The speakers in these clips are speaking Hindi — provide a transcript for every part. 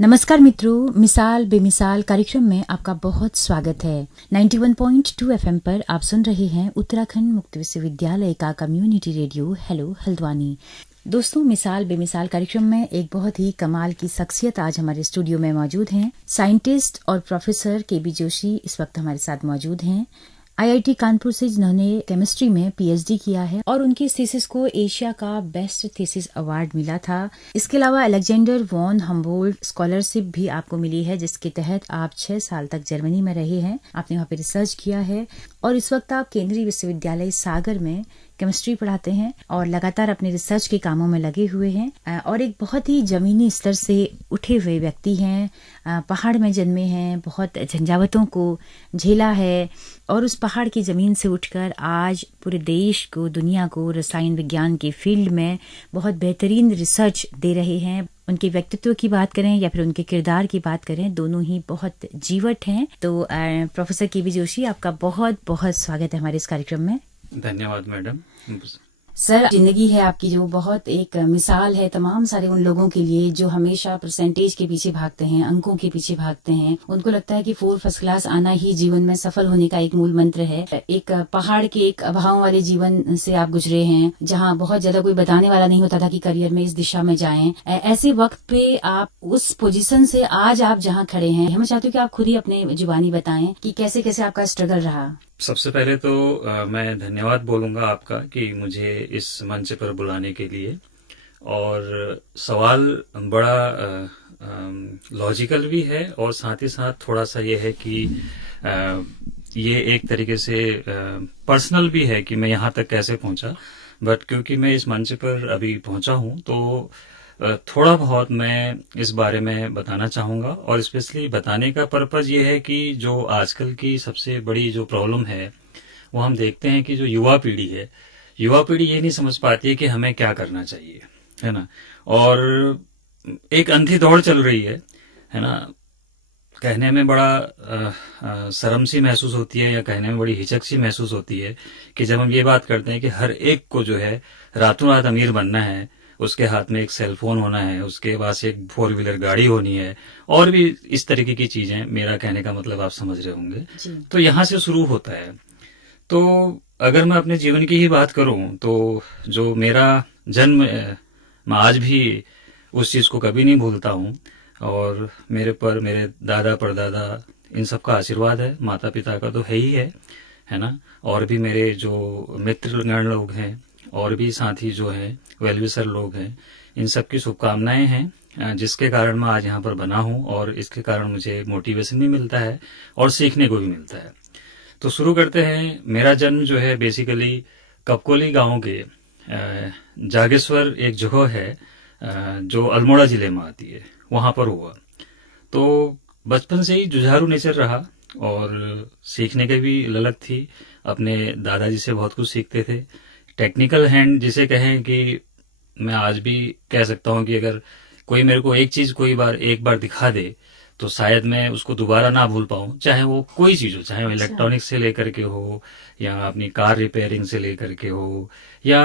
नमस्कार मित्रों, मिसाल बेमिसाल कार्यक्रम में आपका बहुत स्वागत है। 91.2 एफएम पर आप सुन रहे हैं उत्तराखंड मुक्त विश्वविद्यालय का कम्युनिटी रेडियो हेलो हल्द्वानी। दोस्तों, मिसाल बेमिसाल कार्यक्रम में एक बहुत ही कमाल की शख्सियत आज हमारे स्टूडियो में मौजूद हैं। साइंटिस्ट और प्रोफेसर केबी जोशी इस वक्त हमारे साथ मौजूद हैं। आईआईटी कानपुर से जिन्होंने केमिस्ट्री में पीएचडी किया है और उनकी थीसिस को एशिया का बेस्ट थीसिस अवार्ड मिला था। इसके अलावा अलेक्जेंडर वॉन हम्बोल्ट स्कॉलरशिप भी आपको मिली है, जिसके तहत आप 6 साल तक जर्मनी में रहे हैं। आपने वहाँ पे रिसर्च किया है और इस वक्त आप केंद्रीय विश्वविद्यालय सागर में केमिस्ट्री पढ़ाते हैं और लगातार अपने रिसर्च के कामों में लगे हुए हैं और एक बहुत ही जमीनी स्तर से उठे हुए व्यक्ति हैं। पहाड़ में जन्मे हैं, बहुत झंझावतों को झेला है और उस पहाड़ की जमीन से उठकर आज पूरे देश को, दुनिया को रसायन विज्ञान के फील्ड में बहुत बेहतरीन रिसर्च दे रहे हैं। उनके व्यक्तित्व की बात करें या फिर उनके किरदार की बात करें, दोनों ही बहुत जीवट हैं। तो प्रोफेसर केबी जोशी, आपका बहुत बहुत स्वागत है हमारे इस कार्यक्रम में। धन्यवाद मैडम। सर, जिंदगी है आपकी जो बहुत एक मिसाल है तमाम सारे उन लोगों के लिए जो हमेशा परसेंटेज के पीछे भागते हैं, अंकों के पीछे भागते हैं। उनको लगता है कि 4 फर्स्ट क्लास आना ही जीवन में सफल होने का एक मूल मंत्र है। एक पहाड़ के एक अभाव वाले जीवन से आप गुजरे हैं, जहां बहुत ज्यादा कोई बताने वाला नहीं होता था कि करियर में इस दिशा में जाएं। ऐसे वक्त पे आप उस पोजीशन से आज आप जहां खड़े हैं, मैं चाहती हूँ कि आप खुद ही अपने जुबानी बताएं कि कैसे कैसे आपका स्ट्रगल रहा। सबसे पहले तो मैं धन्यवाद बोलूंगा आपका कि मुझे इस मंच पर बुलाने के लिए। और सवाल बड़ा लॉजिकल भी है और साथ ही साथ थोड़ा सा ये है कि ये एक तरीके से पर्सनल भी है कि मैं यहाँ तक कैसे पहुंचा। बट क्योंकि मैं इस मंच पर अभी पहुंचा हूं तो थोड़ा बहुत मैं इस बारे में बताना चाहूंगा। और स्पेशली बताने का पर्पज ये है कि जो आजकल की सबसे बड़ी जो प्रॉब्लम है वो हम देखते हैं कि जो युवा पीढ़ी है, युवा पीढ़ी ये नहीं समझ पाती है कि हमें क्या करना चाहिए, है ना। और एक अंधी दौड़ चल रही है ना। कहने में बड़ा शर्म सी महसूस होती है या कहने में बड़ी हिचक सी महसूस होती है कि जब हम ये बात करते हैं कि हर एक को जो है रातों रात अमीर बनना है, उसके हाथ में एक सेल फोन होना है, उसके पास एक 4 व्हीलर गाड़ी होनी है और भी इस तरीके की चीजें। मेरा कहने का मतलब आप समझ रहे होंगे। तो यहाँ से शुरू होता है। तो अगर मैं अपने जीवन की ही बात करूं तो जो मेरा जन्म, मैं आज भी उस चीज को कभी नहीं भूलता हूं। और मेरे पर मेरे दादा परदादा इन सब का आशीर्वाद है, माता पिता का तो है ही है ना। और भी मेरे जो मित्रगण लोग हैं और भी साथी जो हैं, वेलविशर लोग हैं, इन सब की शुभकामनाएं हैं, जिसके कारण मैं आज यहाँ पर बना हूँ और इसके कारण मुझे मोटिवेशन भी मिलता है और सीखने को भी मिलता है। तो शुरू करते हैं। मेरा जन्म जो है बेसिकली कपकोली गांव के जागेश्वर एक जगह है जो अल्मोड़ा जिले में आती है, वहां पर हुआ। तो बचपन से ही जुझारू नेचर रहा और सीखने की भी ललक थी। अपने दादाजी से बहुत कुछ सीखते थे। टेक्निकल हैंड जिसे कहें कि मैं आज भी कह सकता हूं कि अगर कोई मेरे को एक चीज एक बार दिखा दे तो शायद मैं उसको दोबारा ना भूल पाऊं, चाहे वो कोई चीज हो, चाहे वो इलेक्ट्रॉनिक्स से लेकर के हो या अपनी कार रिपेयरिंग से लेकर के हो या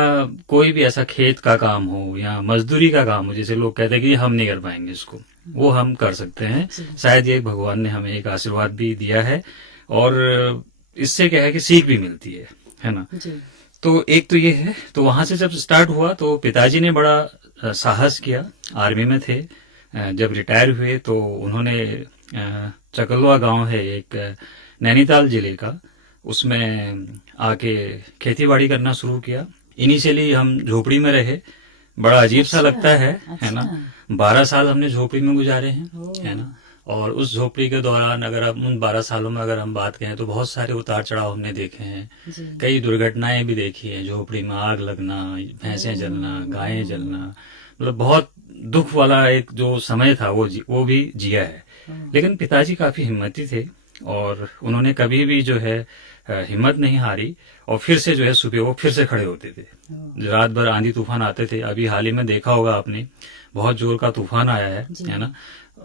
कोई भी ऐसा खेत का काम हो या मजदूरी का काम हो। जैसे लोग कहते हैं कि हम नहीं कर पाएंगे इसको, वो हम कर सकते हैं। शायद ये भगवान ने हमें एक आशीर्वाद भी दिया है और इससे क्या है कि सीख भी मिलती है ना। तो एक तो ये है। तो वहां से जब स्टार्ट हुआ तो पिताजी ने बड़ा साहस किया। आर्मी में थे, जब रिटायर हुए तो उन्होंने चकलवा गांव है एक नैनीताल जिले का, उसमें आके खेतीबाड़ी करना शुरू किया। इनिशियली हम झोपड़ी में रहे, बड़ा अजीब सा लगता है ना। 12 साल हमने झोपड़ी में गुजारे हैं, है ना। और उस झोपड़ी के दौरान अगर हम उन 12 सालों में अगर हम बात करें तो बहुत सारे उतार चढ़ाव हमने देखे हैं। कई दुर्घटनाएं भी देखी है। झोपड़ी में आग लगना, भैंसें जलना, गायें जलना, मतलब बहुत दुख वाला एक जो समय था वो भी जिया है। लेकिन पिताजी काफी हिम्मती थे और उन्होंने कभी भी जो है हिम्मत नहीं हारी और फिर से जो है सुबह वो फिर से खड़े होते थे। रात भर आंधी तूफान आते थे। अभी हाल ही में देखा होगा आपने, बहुत जोर का तूफान आया है ना।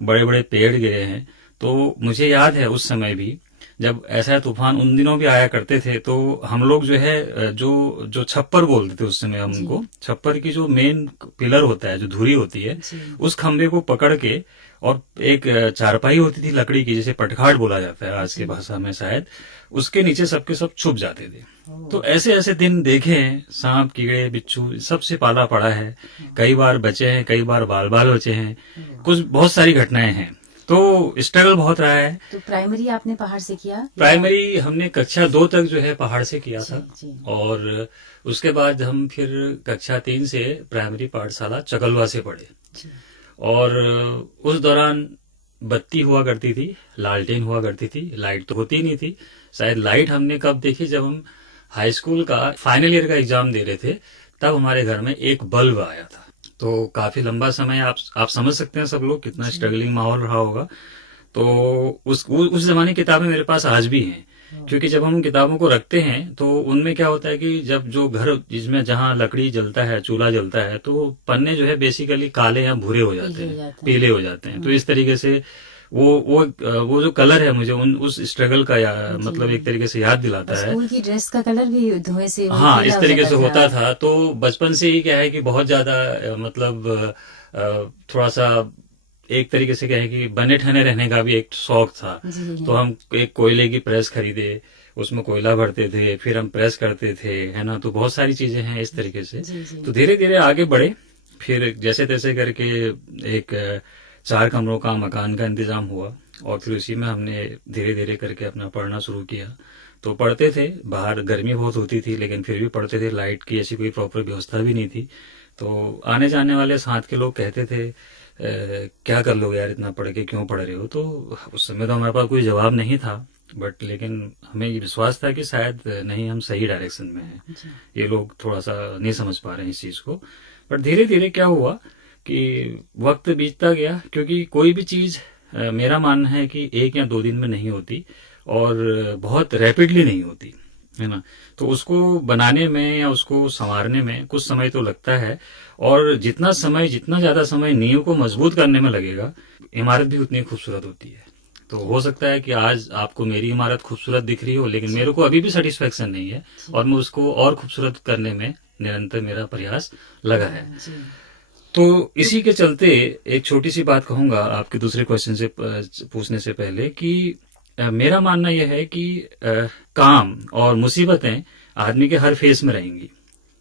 बड़े बड़े पेड़ गिरे हैं। तो मुझे याद है उस समय भी जब ऐसा तूफान उन दिनों भी आया करते थे तो हम लोग जो है जो छप्पर बोलते थे उस समय हम उनको, छप्पर की जो मेन पिलर होता है, जो धुरी होती है, उस खंबे को पकड़ के और एक चारपाई होती थी लकड़ी की, जिसे पटखाड़ बोला जाता है आज की भाषा में शायद, उसके नीचे सबके सब छुप जाते थे। तो ऐसे ऐसे दिन देखे हैं, सांप कीड़े बिच्छू सबसे पाला पड़ा है, कई बार बचे हैं, कई बार बाल बाल बचे हैं, कुछ बहुत सारी घटनाएं हैं। तो स्ट्रगल बहुत रहा है। तो प्राइमरी आपने पहाड़ से किया? प्राइमरी हमने कक्षा 2 तक जो है पहाड़ से किया था। जी। और उसके बाद हम फिर कक्षा 3 से प्राइमरी पाठशाला चकलवा से पढ़े। जी। और उस दौरान बत्ती हुआ करती थी, लालटेन हुआ करती थी, लाइट तो होती नहीं थी। शायद लाइट हमने कब देखी, जब हम हाई स्कूल का फाइनल ईयर का एग्जाम दे रहे थे, तब हमारे घर में एक बल्ब आया था। तो काफी लंबा समय आप समझ सकते हैं सब लोग कितना स्ट्रगलिंग माहौल रहा होगा। तो उस जमाने की किताबें मेरे पास आज भी हैं, क्योंकि जब हम किताबों को रखते हैं तो उनमें क्या होता है कि जब जो घर जिसमें जहाँ लकड़ी जलता है, चूल्हा जलता है, तो पन्ने जो है बेसिकली काले या भूरे हो जाते हैं, पीले हो जाते हैं। तो इस तरीके से वो जो कलर है मुझे उस स्ट्रगल का मतलब एक तरीके से याद दिलाता है। स्कूल की ड्रेस का कलर भी धुएं से, हाँ, इस तरीके से होता था। तो बचपन से ही क्या है कि बहुत ज्यादा मतलब थोड़ा सा एक तरीके से क्या है कि बने ठने रहने का भी एक शौक था। तो हम एक कोयले की प्रेस खरीदे, उसमें कोयला भरते थे, फिर हम प्रेस करते थे, है ना। तो बहुत सारी चीजें हैं इस तरीके से। तो धीरे धीरे आगे बढ़े, फिर जैसे तैसे करके एक 4 कमरों का मकान का इंतजाम हुआ, और फिर उसी में हमने धीरे धीरे करके अपना पढ़ना शुरू किया। तो पढ़ते थे, बाहर गर्मी बहुत होती थी लेकिन फिर भी पढ़ते थे, लाइट की ऐसी कोई प्रॉपर व्यवस्था भी नहीं थी। तो आने जाने वाले साथ के लोग कहते थे क्या कर लोगे यार, इतना पढ़ के क्यों पढ़ रहे हो। तो उस समय तो हमारे पास कोई जवाब नहीं था, बट लेकिन हमें ये विश्वास था कि शायद नहीं, हम सही डायरेक्शन में हैं, ये लोग थोड़ा सा नहीं समझ पा रहे हैं इस चीज को। बट धीरे धीरे क्या हुआ कि वक्त बीतता गया, क्योंकि कोई भी चीज मेरा मानना है कि 1 या 2 दिन में नहीं होती, और बहुत रैपिडली नहीं होती, है ना। तो उसको बनाने में या उसको संवारने में कुछ समय तो लगता है, और जितना ज्यादा समय नींव को मजबूत करने में लगेगा, इमारत भी उतनी खूबसूरत होती है। तो हो सकता है कि आज आपको मेरी इमारत खूबसूरत दिख रही हो, लेकिन मेरे को अभी भी सेटिस्फेक्शन नहीं है, और मैं उसको और खूबसूरत करने में निरंतर मेरा प्रयास लगा है। तो इसी के चलते एक छोटी सी बात कहूंगा आपके दूसरे क्वेश्चन से पूछने से पहले, कि मेरा मानना यह है कि काम और मुसीबतें आदमी के हर फेस में रहेंगी।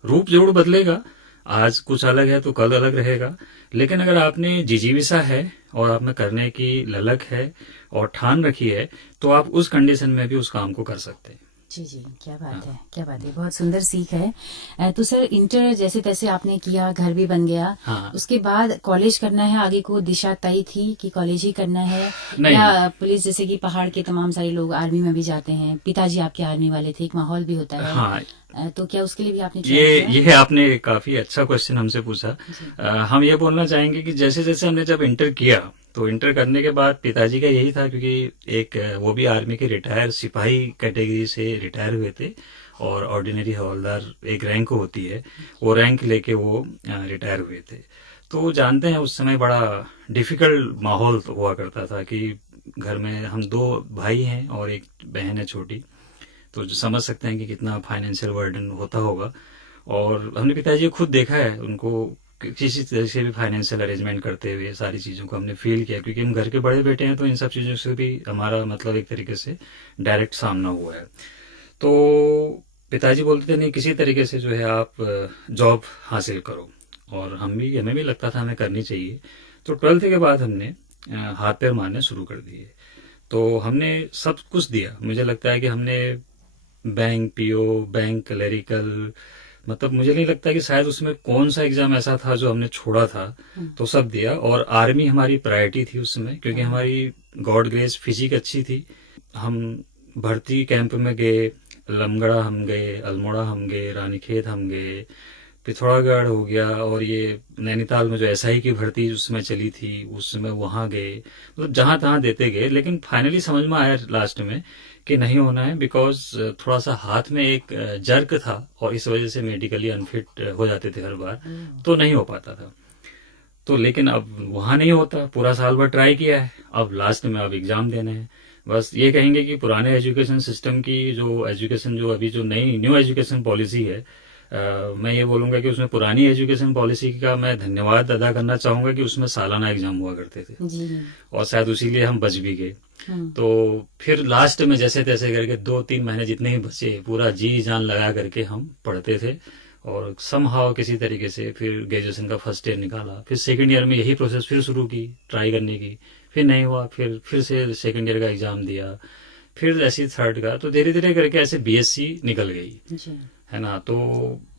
रूप जरूर बदलेगा, आज कुछ अलग है तो कल अलग रहेगा, लेकिन अगर आपने जिजीविसा है और आप में करने की ललक है और ठान रखी है, तो आप उस कंडीशन में भी उस काम को कर सकते हैं। जी जी, क्या बात है, क्या बात है, बहुत सुंदर सीख है। तो सर, इंटर जैसे तैसे आपने किया, घर भी बन गया। हाँ। उसके बाद कॉलेज करना है, आगे को दिशा तय थी कि कॉलेज ही करना है, नहीं। या पुलिस, जैसे कि पहाड़ के तमाम सारे लोग आर्मी में भी जाते हैं, पिताजी आपके आर्मी वाले थे, एक माहौल भी होता है। हाँ। तो क्या उसके लिए भी आपने ये आपने काफी अच्छा क्वेश्चन हमसे पूछा। हम ये बोलना चाहेंगे कि जैसे जैसे हमने जब इंटर किया, तो इंटर करने के बाद पिताजी का यही था, क्योंकि एक वो भी आर्मी के रिटायर सिपाही कैटेगरी से रिटायर हुए थे, और ऑर्डिनरी हवलदार एक रैंक होती है, वो रैंक लेके वो रिटायर हुए थे। तो जानते हैं उस समय बड़ा डिफिकल्ट माहौल हुआ करता था, कि घर में हम 2 भाई हैं और एक बहन है छोटी, तो समझ सकते हैं कि कितना फाइनेंशियल बर्डन होता होगा। और हमने पिताजी को खुद देखा है, उनको किसी तरह से भी फाइनेंशियल अरेंजमेंट करते हुए सारी चीजों को हमने फील किया, क्योंकि हम घर के बड़े बेटे हैं, तो इन सब चीजों से भी हमारा मतलब एक तरीके से डायरेक्ट सामना हुआ है। तो पिताजी बोलते थे नहीं, किसी तरीके से जो है आप जॉब हासिल करो, और हमें भी लगता था हमें करनी चाहिए। तो 12th के बाद हमने हाथ पैर मारने शुरू कर दिए। तो हमने सब कुछ दिया, मुझे लगता है कि हमने बैंक पीओ, बैंक क्लरिकल, मतलब मुझे नहीं लगता कि शायद उसमें कौन सा एग्जाम ऐसा था जो हमने छोड़ा था। तो सब दिया, और आर्मी हमारी प्रायोरिटी थी उस समय, क्योंकि हमारी गॉड ग्रेस फिजिक अच्छी थी। हम भर्ती कैंप में गए, लमगड़ा हम गए, अल्मोड़ा हम गए, रानीखेत हम गए, पिथौरागढ़ हो गया, और ये नैनीताल में जो एसआई की भर्ती उसमें चली थी, उस समय वहां गए, मतलब जहां तहां देते गए। लेकिन फाइनली समझ में आया लास्ट में कि नहीं होना है, बिकॉज थोड़ा सा हाथ में एक जर्क था, और इस वजह से मेडिकली अनफिट हो जाते थे हर बार, तो नहीं हो पाता था। तो लेकिन अब वहां नहीं होता, पूरा साल भर ट्राई किया है, अब लास्ट में अब एग्जाम देने हैं। बस ये कहेंगे कि पुराने एजुकेशन सिस्टम की जो एजुकेशन, जो अभी जो नई न्यू एजुकेशन पॉलिसी है, मैं ये बोलूंगा कि उसमें पुरानी एजुकेशन पॉलिसी का मैं धन्यवाद अदा करना चाहूंगा कि उसमें सालाना एग्जाम हुआ करते थे जी। और शायद उसीलिए हम बच भी गए। हम्म। तो फिर लास्ट में जैसे तैसे करके 2-3 महीने जितने ही बचे पूरा जी जान लगा करके हम पढ़ते थे और समहाउ किसी तरीके से फिर ग्रेजुएशन का फर्स्ट ईयर निकाला। फिर सेकंड ईयर में यही प्रोसेस फिर शुरू की ट्राई करने की, फिर नहीं हुआ, फिर से सेकंड ईयर का एग्जाम दिया, फिर ऐसी थर्ड का, तो धीरे धीरे करके ऐसे बीएससी निकल गई, जी। है ना। तो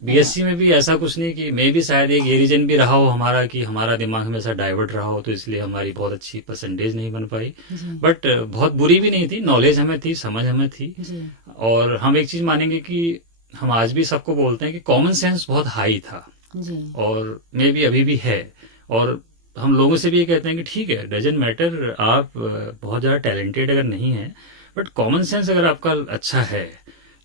बीएससी में भी ऐसा कुछ नहीं कि मे भी शायद एक ये रीजन भी रहा हो हमारा कि हमारा दिमाग हमेशा डाइवर्ट रहा हो, तो इसलिए हमारी बहुत अच्छी परसेंटेज नहीं बन पाई। जी। बट बहुत बुरी भी नहीं थी, नॉलेज हमें थी, समझ हमें थी। जी। और हम एक चीज मानेंगे कि हम आज भी सबको बोलते हैं कि कॉमन सेंस बहुत हाई था जी। और मे भी अभी भी है। और हम लोगों से भी ये कहते हैं कि ठीक है, डजेंट मैटर आप बहुत ज्यादा टैलेंटेड अगर नहीं है, बट कॉमन सेंस अगर आपका अच्छा है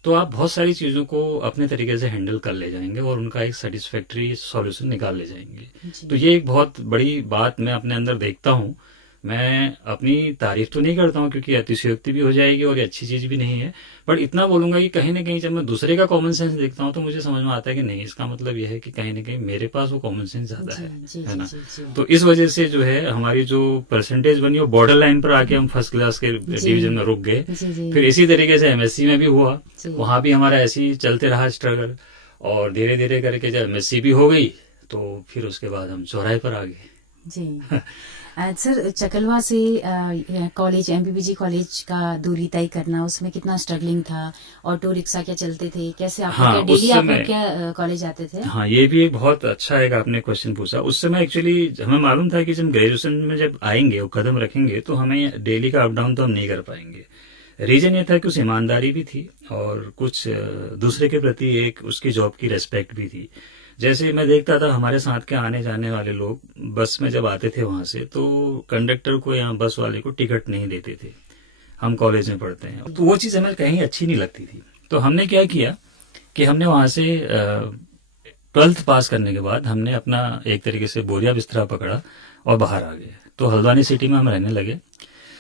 तो आप बहुत सारी चीजों को अपने तरीके से हैंडल कर ले जाएंगे और उनका एक सेटिस्फैक्ट्री सॉल्यूशन निकाल ले जाएंगे। जी। तो ये एक बहुत बड़ी बात मैं अपने अंदर देखता हूँ। मैं अपनी तारीफ तो नहीं करता हूँ क्योंकि अतिशयोक्ति भी हो जाएगी और ये अच्छी चीज भी नहीं है, बट इतना बोलूंगा कि कहीं ना कहीं जब मैं दूसरे का कॉमन सेंस देखता हूँ तो मुझे समझ में आता है कि नहीं, इसका मतलब यह है कि कहीं ना कहीं मेरे पास वो कॉमन सेंस ज्यादा जी। है जी। है ना। जी। जी। तो इस वजह से जो है हमारी जो परसेंटेज बनी वो बॉर्डर लाइन पर आके हम फर्स्ट क्लास के डिवीजन में रुक गए। जी। जी। फिर इसी तरीके से एमएससी में भी हुआ, जी। वहां भी हमारा ऐसे ही चलते रहा स्ट्रगल, और धीरे धीरे करके जब एमएससी भी हो गई तो फिर उसके बाद हम चौराहे पर आ गए। जी। सर, चकलवा से कॉलेज, एमबीबीजी कॉलेज का दूरी तय करना, उसमें कितना स्ट्रगलिंग था? ऑटो रिक्शा क्या चलते थे? कैसे आप हाँ, क्या उस डेली आप समय लोग क्या कॉलेज आते थे? हाँ, ये भी एक बहुत अच्छा एक आपने क्वेश्चन पूछा। उस समय एक्चुअली हमें मालूम था कि जब ग्रेजुएशन में जब आएंगे और कदम रखेंगे तो हमें डेली का अप डाउन तो हम नहीं कर पाएंगे। रीजन ये था कि उस ईमानदारी भी थी और कुछ दूसरे के प्रति एक उसकी जॉब की रेस्पेक्ट भी थी। जैसे मैं देखता था हमारे साथ के आने जाने वाले लोग बस में जब आते थे वहां से, तो कंडक्टर को या बस वाले को टिकट नहीं देते थे। हम कॉलेज में पढ़ते हैं तो वो चीज हमें कहीं अच्छी नहीं लगती थी। तो हमने क्या किया कि हमने वहां से 12th पास करने के बाद हमने अपना एक तरीके से बोरिया बिस्तरा पकड़ा और बाहर आ गए। तो हल्द्वानी सिटी में हम रहने लगे।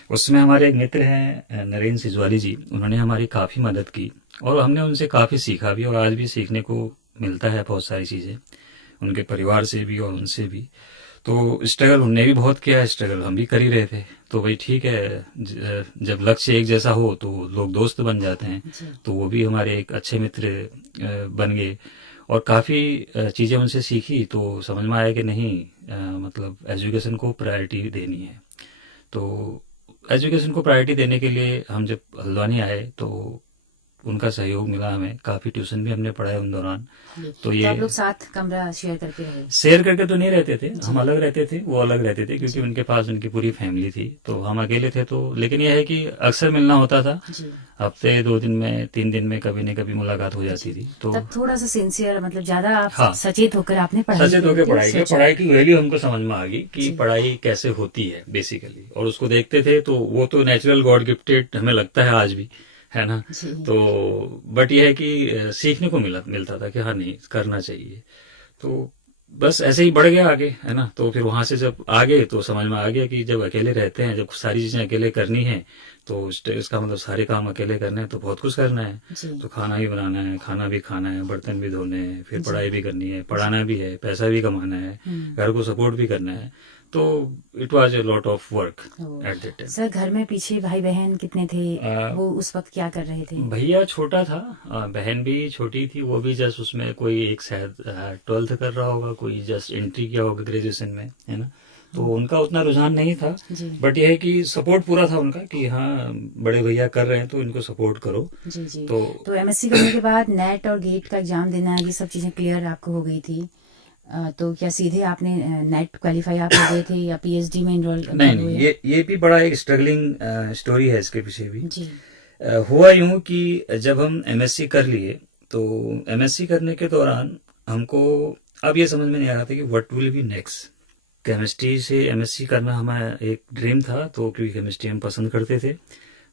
उसमें हमारे एक मित्र हैं नरेंद्र सिजवाली जी, उन्होंने हमारी काफी मदद की और हमने उनसे काफी सीखा भी और आज भी सीखने को मिलता है बहुत सारी चीजें, उनके परिवार से भी और उनसे भी। तो स्ट्रगल उनने भी बहुत किया है, स्ट्रगल हम भी कर ही रहे थे। तो भाई ठीक है, जब लक्ष्य एक जैसा हो तो लोग दोस्त बन जाते हैं। तो वो भी हमारे एक अच्छे मित्र बन गए और काफी चीजें उनसे सीखी। तो समझ में आया कि नहीं, मतलब एजुकेशन को प्रायोरिटी देनी है। तो एजुकेशन को प्रायोरिटी देने के लिए हम जब हल्द्वानी आए तो उनका सहयोग मिला हमें, काफी ट्यूशन भी हमने पढ़ाया उन दौरान। तो ये आप लोग साथ कमरा शेयर करके रहे? शेयर करके तो नहीं रहते थे, हम अलग रहते थे, वो अलग रहते थे, क्योंकि उनके पास उनकी पूरी फैमिली थी, तो हम अकेले थे। तो लेकिन यह है कि अक्सर मिलना होता था, हफ्ते 2 दिन में 3 दिन में कभी न कभी मुलाकात हो जाती थी। तो तब थोड़ा सा सिंसियर, मतलब ज्यादा आप हाँ, सचेत होकर आपने पढ़ाई सचेत होकर पढ़ाई की, पढ़ाई की वैल्यू हमको समझ में आ गई कि पढ़ाई कैसे होती है बेसिकली, और उसको देखते थे। तो वो तो नेचुरल गॉड गिफ्टेड हमें लगता है आज भी, है ना। तो बट यह है कि सीखने को मिलता था कि हाँ नहीं, करना चाहिए। तो बस ऐसे ही बढ़ गया आगे, है ना। तो फिर वहां से जब आ गए तो समझ में आ गया कि जब अकेले रहते हैं, जब सारी चीजें अकेले करनी है, तो इसका मतलब सारे काम अकेले करने हैं, तो बहुत कुछ करना है। तो खाना भी बनाना है, खाना भी खाना है, बर्तन भी धोने हैं, फिर पढ़ाई भी करनी है, पढ़ाना भी है, पैसा भी कमाना है, घर को सपोर्ट भी करना है। तो it was a lot of work at that time. Sir, घर में पीछे भाई बहन कितने थे? वो उस वक्त क्या कर रहे थे? भैया छोटा था, बहन भी छोटी थी, वो भी जस्ट उसमें कोई एक शायद 12th कर रहा होगा, कोई जस्ट एंट्री किया होगा ग्रेजुएशन में, है ना। तो उनका उतना रुझान नहीं था, बट यह है कि सपोर्ट पूरा था उनका कि हाँ बड़े भैया कर रहे हैं तो इनको सपोर्ट करो। जी। तो एमएससी करने के बाद नेट और गेट का एग्जाम देना, ये सब चीजें क्लियर आपको हो गई थी? तो क्या सीधे आपने नेट क्वालिफाई आप हो गए थे या पीएचडी में एनरोल? नहीं, ये भी बड़ा एक स्ट्रगलिंग स्टोरी है इसके पीछे भी। जी। हुआ यूं कि जब हम एमएससी कर लिए, तो एमएससी करने के दौरान हमको अब ये समझ में नहीं आ रहा था कि what will be next. Chemistry से एमएससी करना हमारा एक ड्रीम था, तो क्योंकि केमिस्ट्री हम पसंद करते थे,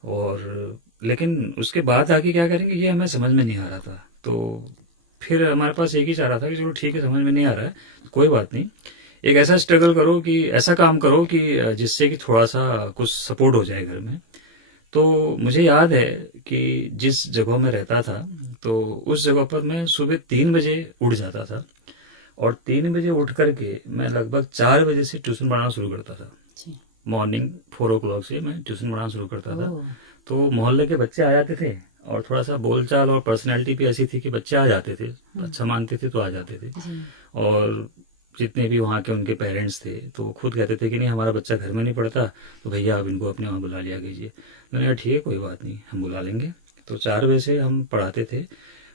और लेकिन उसके बाद आगे क्या करेंगे ये हमें समझ में नहीं आ रहा था। तो फिर हमारे पास एक ही चाह रहा था कि चलो ठीक है, समझ में नहीं आ रहा है, कोई बात नहीं, एक ऐसा स्ट्रगल करो कि ऐसा काम करो कि जिससे कि थोड़ा सा कुछ सपोर्ट हो जाए घर में। तो मुझे याद है कि जिस जगह में रहता था, तो उस जगह पर मैं सुबह 3 बजे उठ जाता था, और 3 बजे उठ करके मैं लगभग 4 बजे से ट्यूशन पढ़ाना शुरू करता था। जी। मॉर्निंग 4 o'clock से मैं ट्यूशन पढ़ाना शुरू करता था। ओह। तो मोहल्ले के बच्चे आ जाते थे, और थोड़ा सा बोलचाल और पर्सनैलिटी भी ऐसी थी कि बच्चे आ जाते थे, अच्छा मानते थे तो आ जाते थे। जी। और जितने भी वहाँ के उनके पेरेंट्स थे तो वो खुद कहते थे कि नहीं, हमारा बच्चा घर में नहीं पढ़ता, तो भैया आप इनको अपने वहाँ बुला लिया कीजिए। मैंने कहा ठीक है, कोई बात नहीं, हम बुला लेंगे। तो 4 बजे से हम पढ़ाते थे।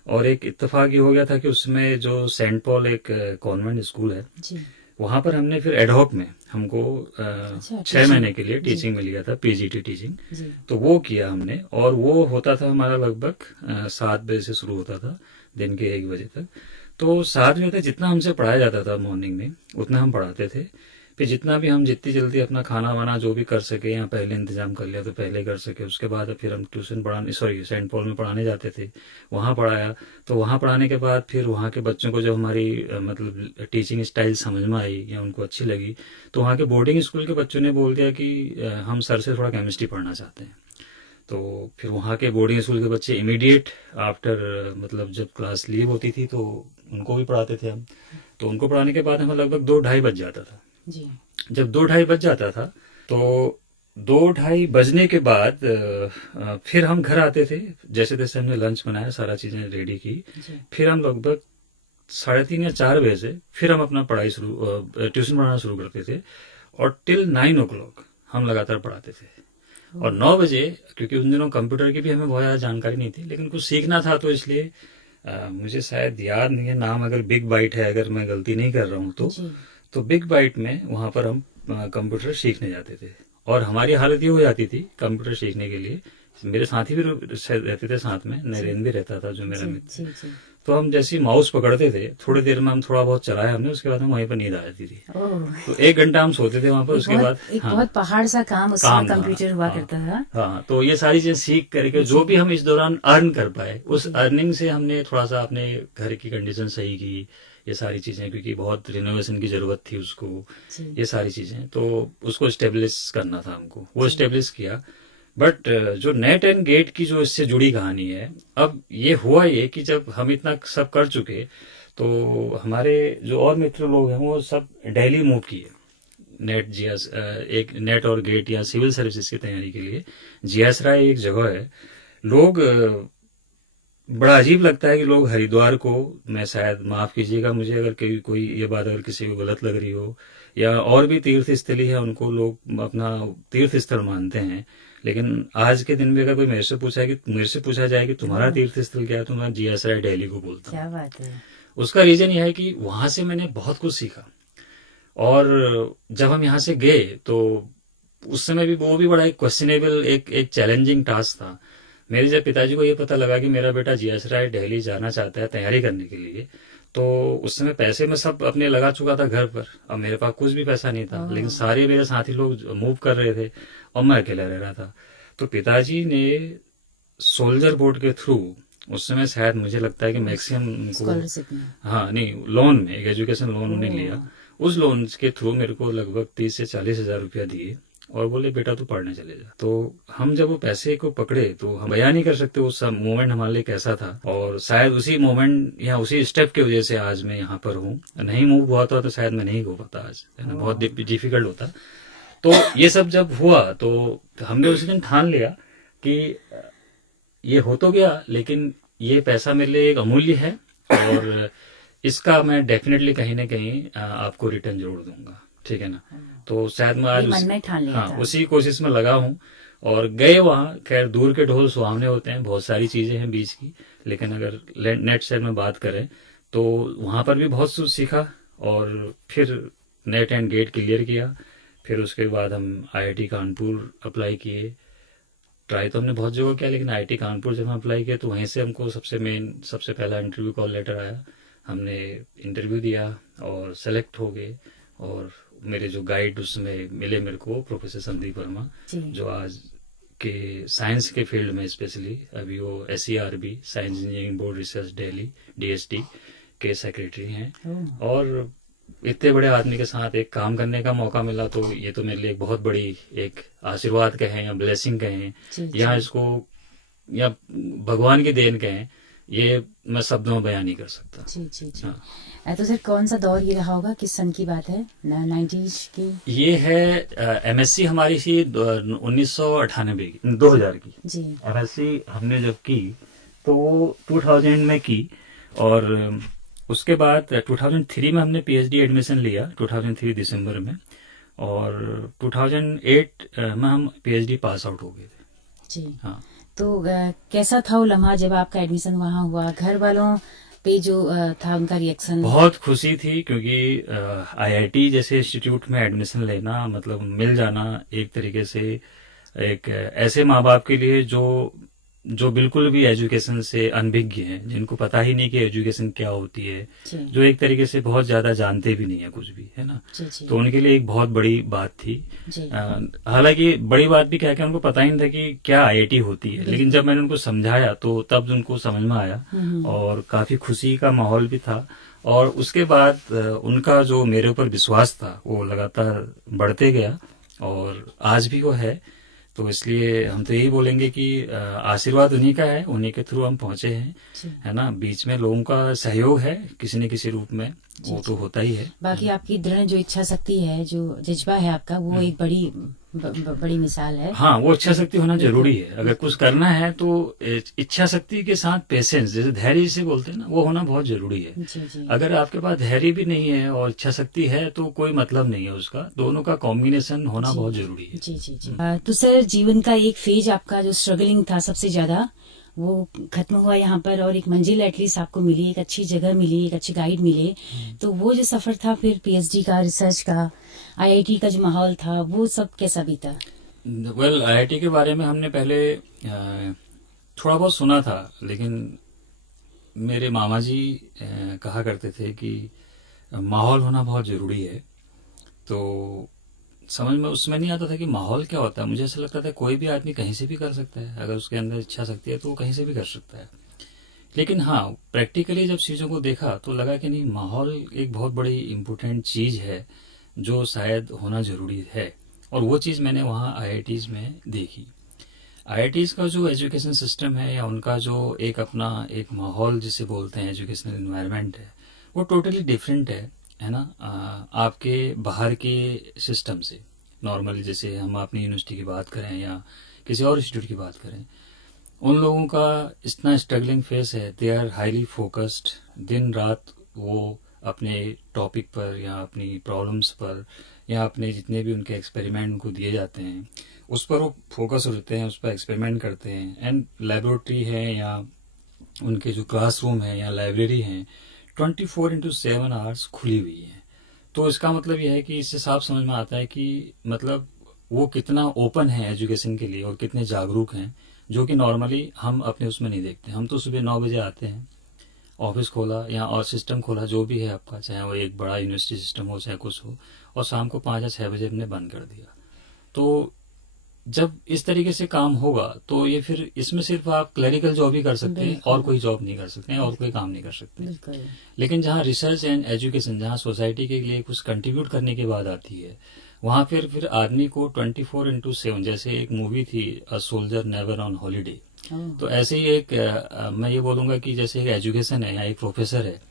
और एक इत्तेफाक ये हो गया था कि उसमें जो सेंट पॉल एक कॉन्वेंट स्कूल है, जी। वहाँ पर हमने फिर एडहॉक में हमको अच्छा, 6 महीने के लिए जी। टीचिंग मिल गया था, पीजीटी टीचिंग। जी। तो वो किया हमने, और वो होता था हमारा लगभग 7 बजे से शुरू होता था, दिन के 1 बजे तक। तो 7 बजे तक जितना हमसे पढ़ाया जाता था मॉर्निंग में, उतना हम पढ़ाते थे। फिर जितना भी हम जितनी जल्दी अपना खाना वाना जो भी कर सके, या पहले इंतजाम कर लिया तो पहले कर सके, उसके बाद फिर हम ट्यूशन पढ़ाने, सॉरी, सेंट पॉल में पढ़ाने जाते थे, वहाँ पढ़ाया। तो वहाँ पढ़ाने के बाद फिर वहाँ के बच्चों को जब हमारी मतलब टीचिंग स्टाइल समझ में आई या उनको अच्छी लगी, तो वहाँ के बोर्डिंग स्कूल के बच्चों ने बोल दिया कि हम सर से थोड़ा केमिस्ट्री पढ़ना चाहते हैं। तो फिर वहाँ के बोर्डिंग स्कूल के बच्चे इमीडिएट आफ्टर, मतलब जब क्लास लीव होती थी तो उनको भी पढ़ाते थे हम। तो उनको पढ़ाने के बाद हमें लगभग 2-2:30 बज जाता था। जी। जब 2-2:30 बज जाता था, तो 2-2:30 बजने के बाद फिर हम घर आते थे। जैसे तैसे हमने लंच बनाया, सारा चीजें रेडी की। जी। फिर हम लगभग 3:30 या 4 बजे से फिर हम अपना पढ़ाई ट्यूशन पढ़ाना शुरू करते थे, और टिल 9 o'clock हम लगातार पढ़ाते थे। और 9 बजे, क्योंकि उन दिनों कंप्यूटर की भी हमें बहुत ज्यादा जानकारी नहीं थी, लेकिन कुछ सीखना था, तो इसलिए मुझे शायद याद नहीं है नाम, अगर बिग बाइट है, अगर मैं गलती नहीं कर रहा हूँ जी। तो बिग बाइट में वहां पर हम कंप्यूटर सीखने जाते थे। और हमारी हालत ये हो जाती थी कंप्यूटर सीखने के लिए, मेरे साथी भी रहते थे साथ में, जी। नरेंद्र भी रहता था जो मेरा जी। मित्र जी। है। जी। तो हम जैसे ही माउस पकड़ते थे, थोड़ी देर में हम थोड़ा बहुत चलाया हमने, उसके बाद हम वहीं पर नींद आ जाती थी। ओह। तो 1 घंटा हम सोते थे वहां पर, उसके बाद एक हाँ, बहुत पहाड़ सा काम उस समय काम था। कंप्यूटर हुआ हाँ करता था। हाँ, तो ये सारी चीजें सीख करके जो जी। भी हम इस दौरान अर्न कर पाए, उस जी। अर्निंग से हमने थोड़ा सा अपने घर की कंडीशन सही की, ये सारी चीजें, क्योंकि बहुत रिनोवेशन की जरूरत थी उसको, जी। ये सारी चीजें, तो उसको स्टेब्लिश करना था हमको, वो जी। स्टेब्लिश किया। बट जो नेट एंड गेट की जो इससे जुड़ी कहानी है, अब ये हुआ ये कि जब हम इतना सब कर चुके, तो हमारे जो और मित्र लोग हैं वो सब दिल्ली मूव किए, नेट जीएस, एक नेट और गेट या सिविल सर्विसेज की तैयारी के लिए। जीएस राय एक जगह है। लोग बड़ा अजीब लगता है कि लोग हरिद्वार को, मैं शायद माफ कीजिएगा मुझे अगर कोई ये बात अगर किसी को गलत लग रही हो, या और भी तीर्थ स्थली है उनको लोग अपना तीर्थ स्थल मानते हैं, लेकिन आज के दिन में अगर कोई मेरे से पूछा जाए कि तुम्हारा तीर्थ स्थल क्या है, तो मैं जीएस राय दिल्ली को बोलता हूँ। क्या बात है। उसका रीजन यह है कि वहां से मैंने बहुत कुछ सीखा। और जब हम यहाँ से गए, तो उस समय भी वो भी बड़ा एक क्वेश्चनेबल, एक चैलेंजिंग टास्क था। मेरे जब पिताजी को ये पता लगा कि मेरा बेटा जीएस राय दिल्ली जाना चाहता है तैयारी करने के लिए, तो उस समय पैसे में सब अपने लगा चुका था घर पर, अब मेरे पास कुछ भी पैसा नहीं था, लेकिन सारे मेरे साथी लोग मूव कर रहे थे और मैं अकेला रह रहा था। तो पिताजी ने सोल्जर बोर्ड के थ्रू, उस समय शायद मुझे लगता है कि मैक्सिमम उनको, स्कॉलरशिप में। हाँ नहीं, लोन में, एक एजुकेशन लोन उन्हें लिया। उस लोन के थ्रू मेरे को लगभग 30 से 40 हजार रुपया दिए, और बोले बेटा तू पढ़ने चले जा। तो हम जब वो पैसे को पकड़े, तो हम बयान नहीं कर सकते उस मोमेंट हमारे लिए कैसा था। और शायद उसी मोमेंट या उसी स्टेप की वजह से आज मैं यहाँ पर हूँ। नहीं मूव हुआ था तो शायद मैं नहीं हो पाता आज, है ना, बहुत डिफिकल्ट होता। तो ये सब जब हुआ, तो हमने उसी दिन ठान लिया कि ये हो तो गया, लेकिन ये पैसा मेरे लिए एक अमूल्य है, और इसका मैं डेफिनेटली कहीं ना कहीं आपको रिटर्न जरूर दूंगा, ठीक है ना। तो शायद मैं आज ये मन में ठान लिया हाँ था। उसी कोशिश में लगा हूँ। और गए वहाँ, खैर दूर के ढोल सुहावने होते हैं, बहुत सारी चीजें हैं बीच की, लेकिन अगर नेट से में बात करें तो वहां पर भी बहुत कुछ सीखा। और फिर नेट एंड गेट क्लियर किया। फिर उसके बाद हम आईआईटी कानपुर अप्लाई किए। ट्राई तो हमने बहुत जगह किया, लेकिन आईआईटी कानपुर जब हम अप्लाई किया, तो वहीं से हमको सबसे पहला इंटरव्यू कॉल लेटर आया। हमने इंटरव्यू दिया और सेलेक्ट हो गए। और मेरे जो गाइड उसमें मिले मेरे को, प्रोफेसर संदीप वर्मा, जो आज के साइंस के फील्ड में स्पेशली अभी वो SERB, science engineering board research Delhi, DST के सेक्रेटरी हैं। और इतने बड़े आदमी के साथ एक काम करने का मौका मिला, तो ये तो मेरे लिए एक बहुत बड़ी एक आशीर्वाद कहें या ब्लेसिंग कहें जी या जी इसको या भगवान की देन कहें, ये मैं शब्दों में बयान नहीं कर सकता। जी जी जी। हाँ, तो सर कौन सा दौर ये रहा होगा, किस सन की बात है? 90s की? ये है एमएससी हमारी थी 1998 की, 2000 की। जी एमएससी हमने जब की तो 2000 में की, और उसके बाद 2003 में हमने पीएचडी एडमिशन लिया, 2003 दिसंबर में, और 2008 में हम पीएचडी पास आउट हो गए थे। जी। हाँ, तो कैसा था वो लम्हा जब आपका एडमिशन वहाँ हुआ? घर वालों पे जो था उनका रिएक्शन? बहुत खुशी थी, क्योंकि आईआईटी जैसे इंस्टीट्यूट में एडमिशन लेना मतलब मिल जाना एक तरीके से एक ऐसे माँ बाप के लिए जो जो बिल्कुल भी एजुकेशन से अनभिज्ञ हैं, जिनको पता ही नहीं कि एजुकेशन क्या होती है, जी जो एक तरीके से बहुत ज्यादा जानते भी नहीं है कुछ भी, है ना। जी जी तो उनके लिए एक बहुत बड़ी बात थी। जी। हालांकि बड़ी बात भी क्या है कि उनको पता ही नहीं था कि क्या आईआईटी होती है, लेकिन बिल्कुल। जब मैंने उनको समझाया तो तब उनको समझ में आया, हम्म। और काफी खुशी का माहौल भी था। और उसके बाद उनका जो मेरे ऊपर विश्वास था वो लगातार बढ़ते गया, और आज भी वो है। तो इसलिए हम तो यही बोलेंगे कि आशीर्वाद उन्हीं का है, उन्हीं के थ्रू हम पहुंचे हैं, जी है ना। बीच में लोगों का सहयोग है किसी न किसी रूप में, जी वो जी। तो होता ही है। बाकी आपकी दृढ़ जो इच्छा शक्ति है, जो जज्बा है आपका, वो एक बड़ी बड़ी मिसाल है। हाँ, वो इच्छा शक्ति होना बिल्कुल जरूरी है। अगर कुछ बिल्कुल। करना है तो इच्छा शक्ति के साथ पेशेंस, जैसे धैर्य जिसे बोलते हैं ना, वो होना बहुत जरूरी है। जी जी अगर आपके पास धैर्य भी नहीं है और इच्छा शक्ति है तो कोई मतलब नहीं है उसका, दोनों का कॉम्बिनेशन होना जी बहुत जरूरी है। जी जी जी। तो सर जीवन का एक फेज आपका जो स्ट्रगलिंग था सबसे ज्यादा, वो खत्म हुआ यहाँ पर, और एक मंजिल एटलीस्ट आपको मिली, एक अच्छी जगह मिली, एक अच्छी गाइड मिले। तो वो जो सफर था फिर पीएचडी का, रिसर्च का, आईआईटी का जो माहौल था, वो सब कैसा बीता? वेल, आईआईटी के बारे में हमने पहले थोड़ा बहुत सुना था, लेकिन मेरे मामा जी कहा करते थे कि माहौल होना बहुत जरूरी है। तो समझ में उसमें नहीं आता था कि माहौल क्या होता है। मुझे ऐसा लगता था कोई भी आदमी कहीं से भी कर सकता है, अगर उसके अंदर इच्छा शक्ति है तो वो कहीं से भी कर सकता है। लेकिन हाँ, प्रैक्टिकली जब चीजों को देखा तो लगा कि नहीं, माहौल एक बहुत बड़ी इम्पोर्टेंट चीज है जो शायद होना जरूरी है। और वो चीज मैंने वहाँ आईआईटीज में देखी। आईआईटीज का जो एजुकेशन सिस्टम है, या उनका जो एक अपना एक माहौल जिसे बोलते हैं एजुकेशनल एनवायरनमेंट है, वो टोटली डिफरेंट है ना। आपके बाहर के सिस्टम से। नॉर्मली जैसे हम अपनी यूनिवर्सिटी की बात करें या किसी और इंस्टीट्यूट की बात करें, उन लोगों का इतना स्ट्रगलिंग फेस है, दे आर हाईली फोकस्ड। दिन रात वो अपने टॉपिक पर या अपनी प्रॉब्लम्स पर या अपने जितने भी उनके एक्सपेरिमेंट उनको दिए जाते हैं उस पर वो फोकस होते हैं, उस पर एक्सपेरिमेंट करते हैं। एंड लेबोरेटरी है या उनके जो क्लासरूम है या लाइब्रेरी है, 24/7 आवर्स खुली हुई है। तो इसका मतलब यह है कि इससे साफ समझ में आता है कि मतलब वो कितना ओपन है एजुकेशन के लिए और कितने जागरूक हैं, जो कि नॉर्मली हम अपने उसमें नहीं देखते। हम तो सुबह 9 बजे आते हैं, ऑफिस खोला या और सिस्टम खोला जो भी है आपका, चाहे वो एक बड़ा यूनिवर्सिटी सिस्टम हो चाहे कुछ हो, और शाम को 5 या 6 बजे हमने बंद कर दिया। तो जब इस तरीके से काम होगा तो ये फिर इसमें सिर्फ आप क्लरिकल जॉब ही कर सकते हैं और बिल्कुल कोई जॉब नहीं कर सकते हैं और कोई काम नहीं कर सकते हैं। बिल्कुल। लेकिन जहाँ रिसर्च एंड एजुकेशन, जहाँ सोसाइटी के लिए कुछ कंट्रीब्यूट करने की बात आती है, वहाँ फिर आदमी को 24/7, जैसे एक मूवी थी a soldier never on holiday, oh, तो ऐसे ही एक मैं ये बोलूंगा कि जैसे एक एजुकेशन है या एक प्रोफेसर है,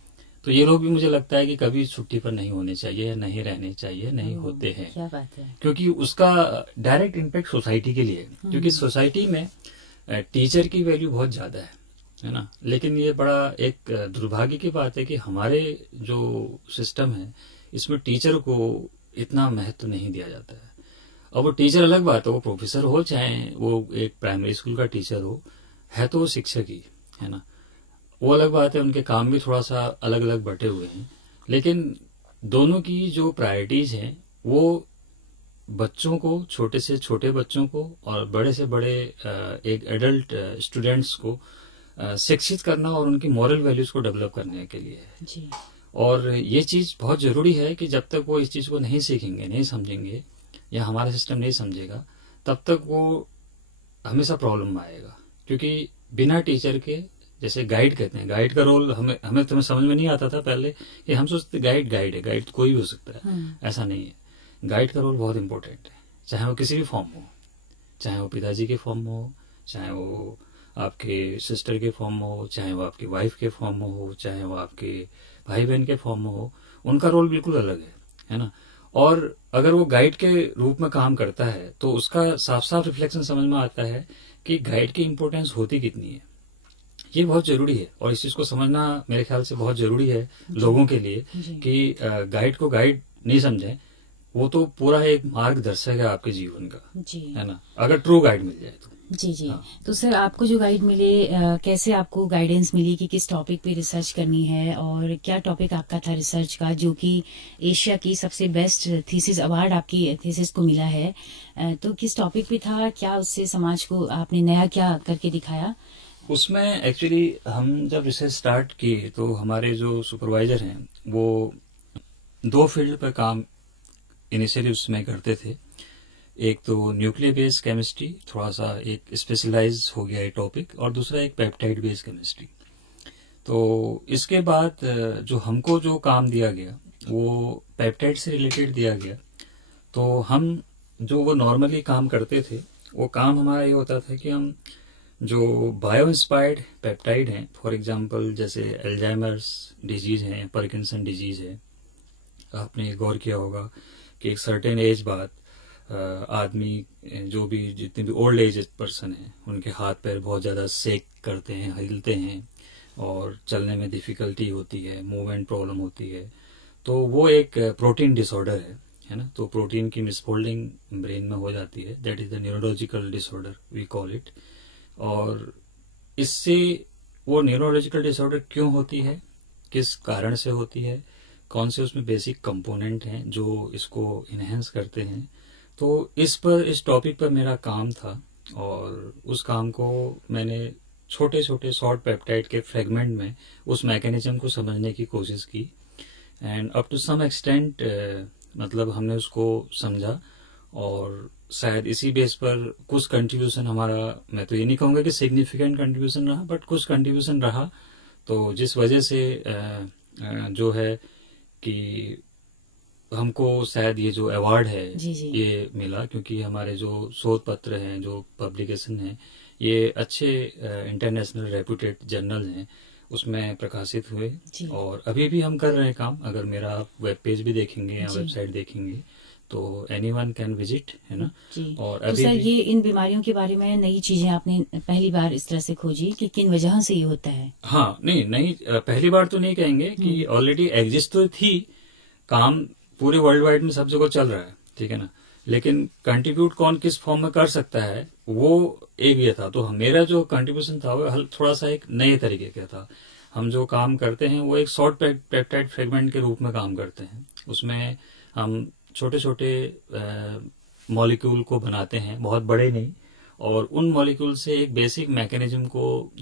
तो ये लोग भी मुझे लगता है कि कभी छुट्टी पर नहीं होने चाहिए, नहीं रहने चाहिए, नहीं ओह, होते हैं। क्या बात है। क्योंकि उसका डायरेक्ट इम्पैक्ट सोसाइटी के लिए है। क्योंकि सोसाइटी में टीचर की वैल्यू बहुत ज्यादा है ना। लेकिन ये बड़ा एक दुर्भाग्य की बात है कि हमारे जो सिस्टम है इसमें टीचर को इतना महत्व नहीं दिया जाता है। और वो टीचर अलग बात है, वो प्रोफेसर हो चाहे वो एक प्राइमरी स्कूल का टीचर हो, है तो वो शिक्षक ही, है ना। वो अलग बात है, उनके काम भी थोड़ा सा अलग अलग बटे हुए हैं। लेकिन दोनों की जो प्रायोरिटीज हैं वो बच्चों को, छोटे से छोटे बच्चों को और बड़े से बड़े एक एडल्ट स्टूडेंट्स को शिक्षित करना और उनकी मॉरल वैल्यूज को डेवलप करने के लिए है। जी और ये चीज बहुत जरूरी है कि जब तक वो इस चीज को नहीं सीखेंगे, नहीं समझेंगे, या हमारा सिस्टम नहीं समझेगा, तब तक वो हमेशा प्रॉब्लम में आएगा। क्योंकि बिना टीचर के जैसे गाइड कहते हैं, गाइड का रोल हमें हमें तुम्हें समझ में नहीं आता था पहले कि हम सोचते गाइड गाइड है, गाइड तो कोई भी हो सकता है। ऐसा नहीं है, गाइड का रोल बहुत इंपॉर्टेंट है, चाहे वो किसी भी फॉर्म हो, चाहे वो पिताजी के फॉर्म में हो, चाहे वो आपके सिस्टर के फॉर्म में हो, चाहे वो आपकी वाइफ के फॉर्म में हो, चाहे वो आपके भाई बहन के फॉर्म में हो, उनका रोल बिल्कुल अलग है ना। और अगर वो गाइड के रूप में काम करता है तो उसका साफ साफ रिफ्लेक्शन समझ में आता है कि गाइड की इंपॉर्टेंस होती कितनी है। ये बहुत जरूरी है और इस चीज को समझना मेरे ख्याल से बहुत जरूरी है लोगों के लिए कि गाइड को गाइड नहीं समझें, वो तो पूरा एक मार्गदर्शक है आपके जीवन का, है ना, अगर ट्रू गाइड मिल जाए तो। जी। हाँ। तो सर आपको जो गाइड मिले, कैसे आपको गाइडेंस मिली कि किस टॉपिक पे रिसर्च करनी है और क्या टॉपिक आपका था रिसर्च का जो कि एशिया की सबसे बेस्ट थीसिस अवार्ड आपकी थीसिस को मिला है? तो किस टॉपिक पे था, क्या उससे समाज को आपने नया क्या करके दिखाया? उसमें एक्चुअली हम जब रिसर्च स्टार्ट किए तो हमारे जो सुपरवाइजर हैं वो 2 फील्ड पर काम इनिशियली उसमें करते थे। एक तो न्यूक्लियर बेस्ड केमिस्ट्री, थोड़ा सा एक स्पेशलाइज हो गया ये टॉपिक, और दूसरा एक पेप्टाइड बेस्ड केमिस्ट्री। तो इसके बाद जो हमको जो काम दिया गया वो पेप्टाइड से रिलेटेड दिया गया। तो हम जो वो नॉर्मली काम करते थे वो काम हमारा ये होता था कि हम जो बायो इंस्पायर्ड पेप्टाइड हैं, फॉर एग्जांपल जैसे एल्जाइमर्स डिजीज है, पार्किंसन डिजीज है, आपने गौर किया होगा कि एक सर्टेन एज बाद आदमी जो भी जितने भी ओल्ड एज पर्सन हैं उनके हाथ पैर बहुत ज़्यादा सेक करते हैं, हिलते हैं और चलने में डिफिकल्टी होती है, मूवमेंट प्रॉब्लम होती है। तो वो एक प्रोटीन डिसऑर्डर है ना। तो प्रोटीन की मिसफोल्डिंग ब्रेन में हो जाती है, that is the neurological disorder we call it. और इससे वो न्यूरोलॉजिकल डिसऑर्डर क्यों होती है, किस कारण से होती है, कौन से उसमें बेसिक कंपोनेंट हैं जो इसको इनहेंस करते हैं, तो इस टॉपिक पर मेरा काम था। और उस काम को मैंने छोटे छोटे शॉर्ट पेप्टाइड के फ्रेगमेंट में उस मैकेनिज्म को समझने की कोशिश की, and up to some extent मतलब हमने उसको समझा। और शायद इसी बेस पर कुछ कंट्रीब्यूशन हमारा, मैं तो ये नहीं कहूँगा कि सिग्निफिकेंट कंट्रीब्यूशन रहा, बट कुछ कंट्रीब्यूशन रहा। तो जिस वजह से जो है कि हमको शायद ये जो अवार्ड है ये मिला, क्योंकि हमारे जो शोध पत्र हैं, जो पब्लिकेशन हैं, ये अच्छे इंटरनेशनल रेप्यूटेड जर्नल हैं उसमें प्रकाशित हुए। और अभी भी हम कर रहे हैं काम। अगर मेरा आप वेब पेज भी देखेंगे या वेबसाइट देखेंगे तो एनीवन कैन विजिट, है ना। और अभी तो सर ये इन बीमारियों के बारे में नई चीजें आपने पहली बार इस तरह से खोजी कि किन वजह से ये होता है? हाँ, नहीं पहली बार तो नहीं कहेंगे कि ऑलरेडी एग्जिस्ट तो थी, काम पूरे वर्ल्ड वाइड में सब जगह चल रहा है, ठीक है ना। लेकिन कंट्रीब्यूट कौन किस फॉर्म में कर सकता है वो एक ये था। तो मेरा जो कंट्रीब्यूशन था वो थोड़ा सा एक नए तरीके का था। हम जो काम करते हैं वो एक शॉर्ट पेप्टाइड फ्रेगमेंट के रूप में काम करते हैं। उसमें हम छोटे छोटे मॉलिक्यूल को बनाते हैं, बहुत बड़े नहीं, और उन मॉलिक्यूल से एक बेसिक मैकेनिज्म को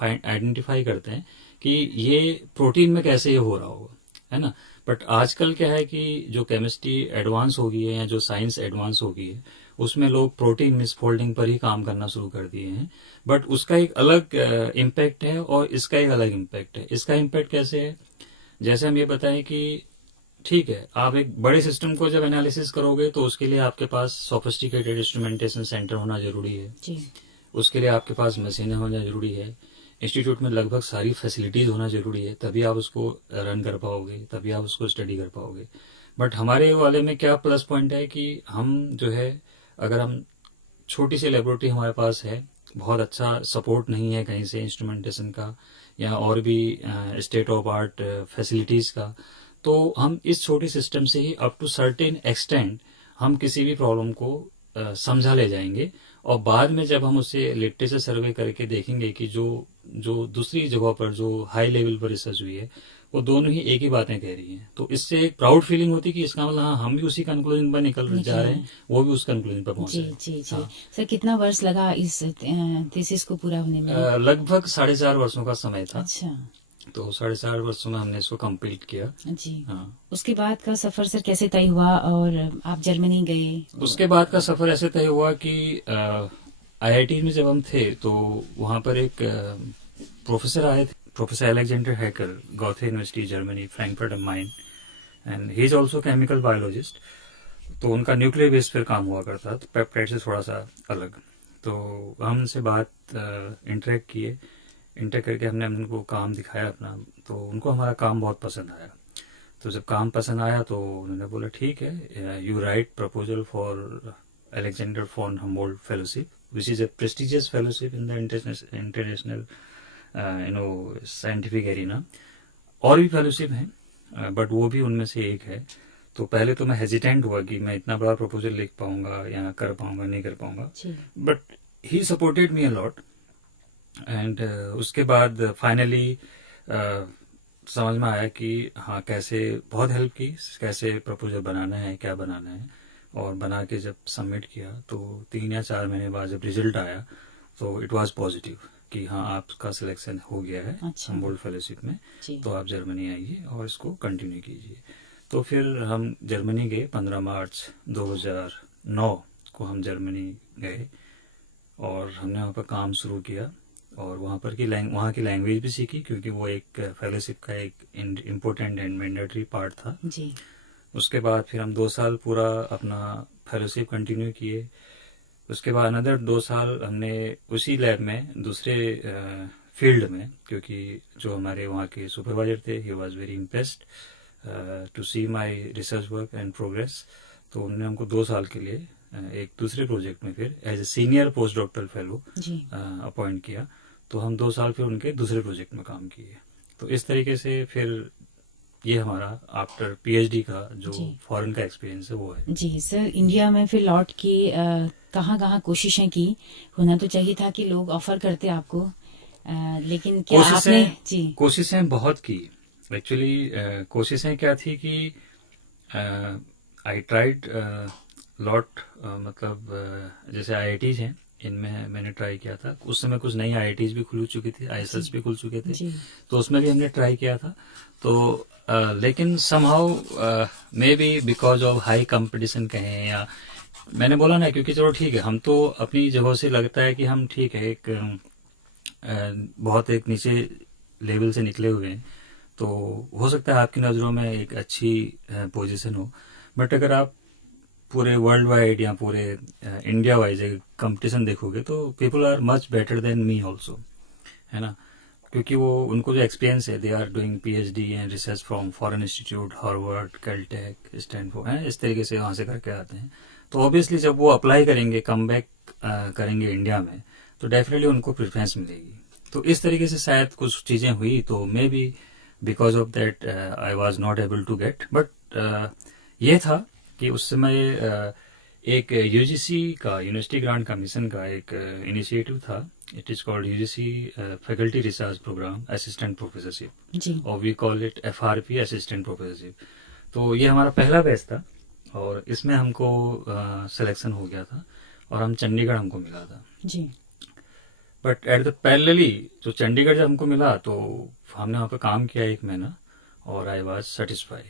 आइडेंटिफाई करते हैं कि ये प्रोटीन में कैसे ये हो रहा होगा, है ना। बट आजकल क्या है कि जो केमिस्ट्री एडवांस हो गई है या जो साइंस एडवांस हो गई है उसमें लोग प्रोटीन मिसफोल्डिंग पर ही काम करना शुरू कर दिए हैं। बट उसका एक अलग इम्पैक्ट है और इसका एक अलग इम्पैक्ट है। इसका इम्पैक्ट कैसे है, जैसे हम ये बताएं कि ठीक है, आप एक बड़े सिस्टम को जब एनालिसिस करोगे तो उसके लिए आपके पास सोफिस्टिकेटेड इंस्ट्रूमेंटेशन सेंटर होना जरूरी है जी। उसके लिए आपके पास मशीनें होना जरूरी है, इंस्टीट्यूट में लगभग सारी फैसिलिटीज होना जरूरी है, तभी आप उसको रन कर पाओगे, तभी आप उसको स्टडी कर पाओगे। बट हमारे वाले में क्या प्लस पॉइंट है कि हम जो है, अगर हम छोटी सी लेबोरेटरी हमारे पास है, बहुत अच्छा सपोर्ट नहीं है कहीं से इंस्ट्रूमेंटेशन का या और भी स्टेट ऑफ आर्ट फैसिलिटीज का, तो हम इस छोटे सिस्टम से ही अप टू सर्टेन एक्सटेंट हम किसी भी प्रॉब्लम को समझा ले जाएंगे। और बाद में जब हम उसे लिटरेचर सर्वे करके देखेंगे कि जो दूसरी जगह पर जो हाई लेवल पर रिसर्च हुई है वो दोनों ही एक ही बातें कह रही हैं, तो इससे एक प्राउड फीलिंग होती है कि इसका मतलब हाँ, हम भी उसी कंक्लूजन पर निकल जा रहे हैं, वो भी उस कंक्लूजन पर पहुंचे। जी। हाँ। सर कितना वर्ष लगा इस थीसिस को पूरा होने में? लगभग 4.5 वर्षों का समय था। अच्छा। तो 4.5 वर्षों में हमने इसको कंप्लीट किया जी। हाँ। उसके बाद का सफर सर कैसे तय हुआ और आप जर्मनी गए? उसके बाद का सफर ऐसे तय हुआ कि IIT में जब हम थे तो वहां पर एक प्रोफेसर आए थे, professor Alexander Hacker, Goethe university Germany, Frankfurt am Main, and he is also chemical biologist. तो उनका न्यूक्लियर बेस पर काम हुआ करता, तो पेप्टाइड से थोड़ा सा अलग। तो हम उनसे बात इंटरेक्ट किए, इंटरेक्ट करके हमने उनको काम दिखाया अपना, तो उनको हमारा काम बहुत पसंद आया। तो जब काम पसंद आया तो उन्होंने बोला ठीक है, you right proposal for Alexander von Humboldt Fellowship, which is a prestigious fellowship in the international scientific arena. और भी फेलोशिप हैं, बट वो भी उनमें से एक है। तो पहले तो मैं हेजिटेंट हुआ कि मैं इतना बड़ा प्रपोजल लिख पाऊंगा या कर पाऊंगा, नहीं कर पाऊंगा, but he supported me a lot. And उसके बाद फाइनली समझ में आया कि हाँ, कैसे बहुत हेल्प की, कैसे प्रपोजल बनाना है, क्या बनाना है। और बना के जब सबमिट किया तो 3 या 4 महीने बाद जब रिजल्ट आया तो इट वाज पॉजिटिव कि हाँ, आपका सिलेक्शन हो गया है हम्बोल्ट फेलोशिप में, तो आप जर्मनी आइए और इसको कंटिन्यू कीजिए। तो फिर हम जर्मनी गए, 15 मार्च 2009 को हम जर्मनी गए और हमने वहाँ पर काम शुरू किया और वहाँ की लैंग्वेज भी सीखी, क्योंकि वो एक फेलोशिप का एक इम्पोर्टेंट एंड मैंडेटरी पार्ट था जी। उसके बाद फिर हम 2 साल पूरा अपना फेलोशिप कंटिन्यू किए। उसके बाद अनदर 2 साल हमने उसी लैब में दूसरे फील्ड में, क्योंकि जो हमारे वहाँ के सुपरवाइजर थे, he was very impressed to see my research work and progress. तो उन्होंने हमको 2 साल के लिए एक दूसरे प्रोजेक्ट में फिर as a senior post doctoral fellow appoint किया। तो हम 2 साल फिर उनके दूसरे प्रोजेक्ट में काम किए। तो इस तरीके से फिर ये हमारा आफ्टर पीएचडी का जो फॉरेन का एक्सपीरियंस है वो है जी। सर, इंडिया में फिर लौट के कहाँ कोशिशें की? होना तो चाहिए था कि लोग ऑफर करते आपको, लेकिन क्या आपने जी कोशिशें बहुत की एक्चुअली। कोशिशें क्या थी कि आई ट्राइड लॉट, मतलब जैसे आईआईटीज हैं, इनमें मैंने ट्राई किया था। उस समय कुछ नई आईआईटीज भी खुल चुकी थी, आईएसएस भी खुल चुके थे, तो उसमें भी हमने ट्राई किया था। तो लेकिन somehow may be because of high competition कहें, या मैंने बोला ना, क्योंकि चलो ठीक है, हम तो अपनी जगह से लगता है कि हम ठीक है, एक बहुत एक नीचे लेवल से निकले हुए हैं, तो हो सकता है आपकी नज़रों में एक अच्छी पोजीशन हो, बट अगर आप पूरे वर्ल्ड वाइड या पूरे इंडिया वाइज एक कंपटीशन देखोगे तो people are much better than me also, है ना। क्योंकि वो उनको जो एक्सपीरियंस है, they are doing PhD and research from foreign institute, Harvard, Caltech, Stanford, है इस तरीके से वहां से करके आते हैं। तो ऑब्वियसली जब वो अप्लाई करेंगे, कम बैक करेंगे इंडिया में, तो डेफिनेटली उनको प्रेफरेंस मिलेगी। तो इस तरीके से शायद कुछ चीजें हुई, तो maybe because of that I was not able to get. But ये था कि उस समय एक यूजीसी का, यूनिवर्सिटी ग्रांट कमीशन का एक इनिशिएटिव था। It is called UGC faculty research programme assistant professorship, और we call it FRP assistant professorship. तो ये हमारा पहला बैच था और इसमें हमको सिलेक्शन हो गया था और हम चंडीगढ़ हमको मिला था जी। बट एट द पैरेलली जो चंडीगढ़ जब हमको मिला तो हमने वहाँ पे काम किया 1 महीना और I was satisfy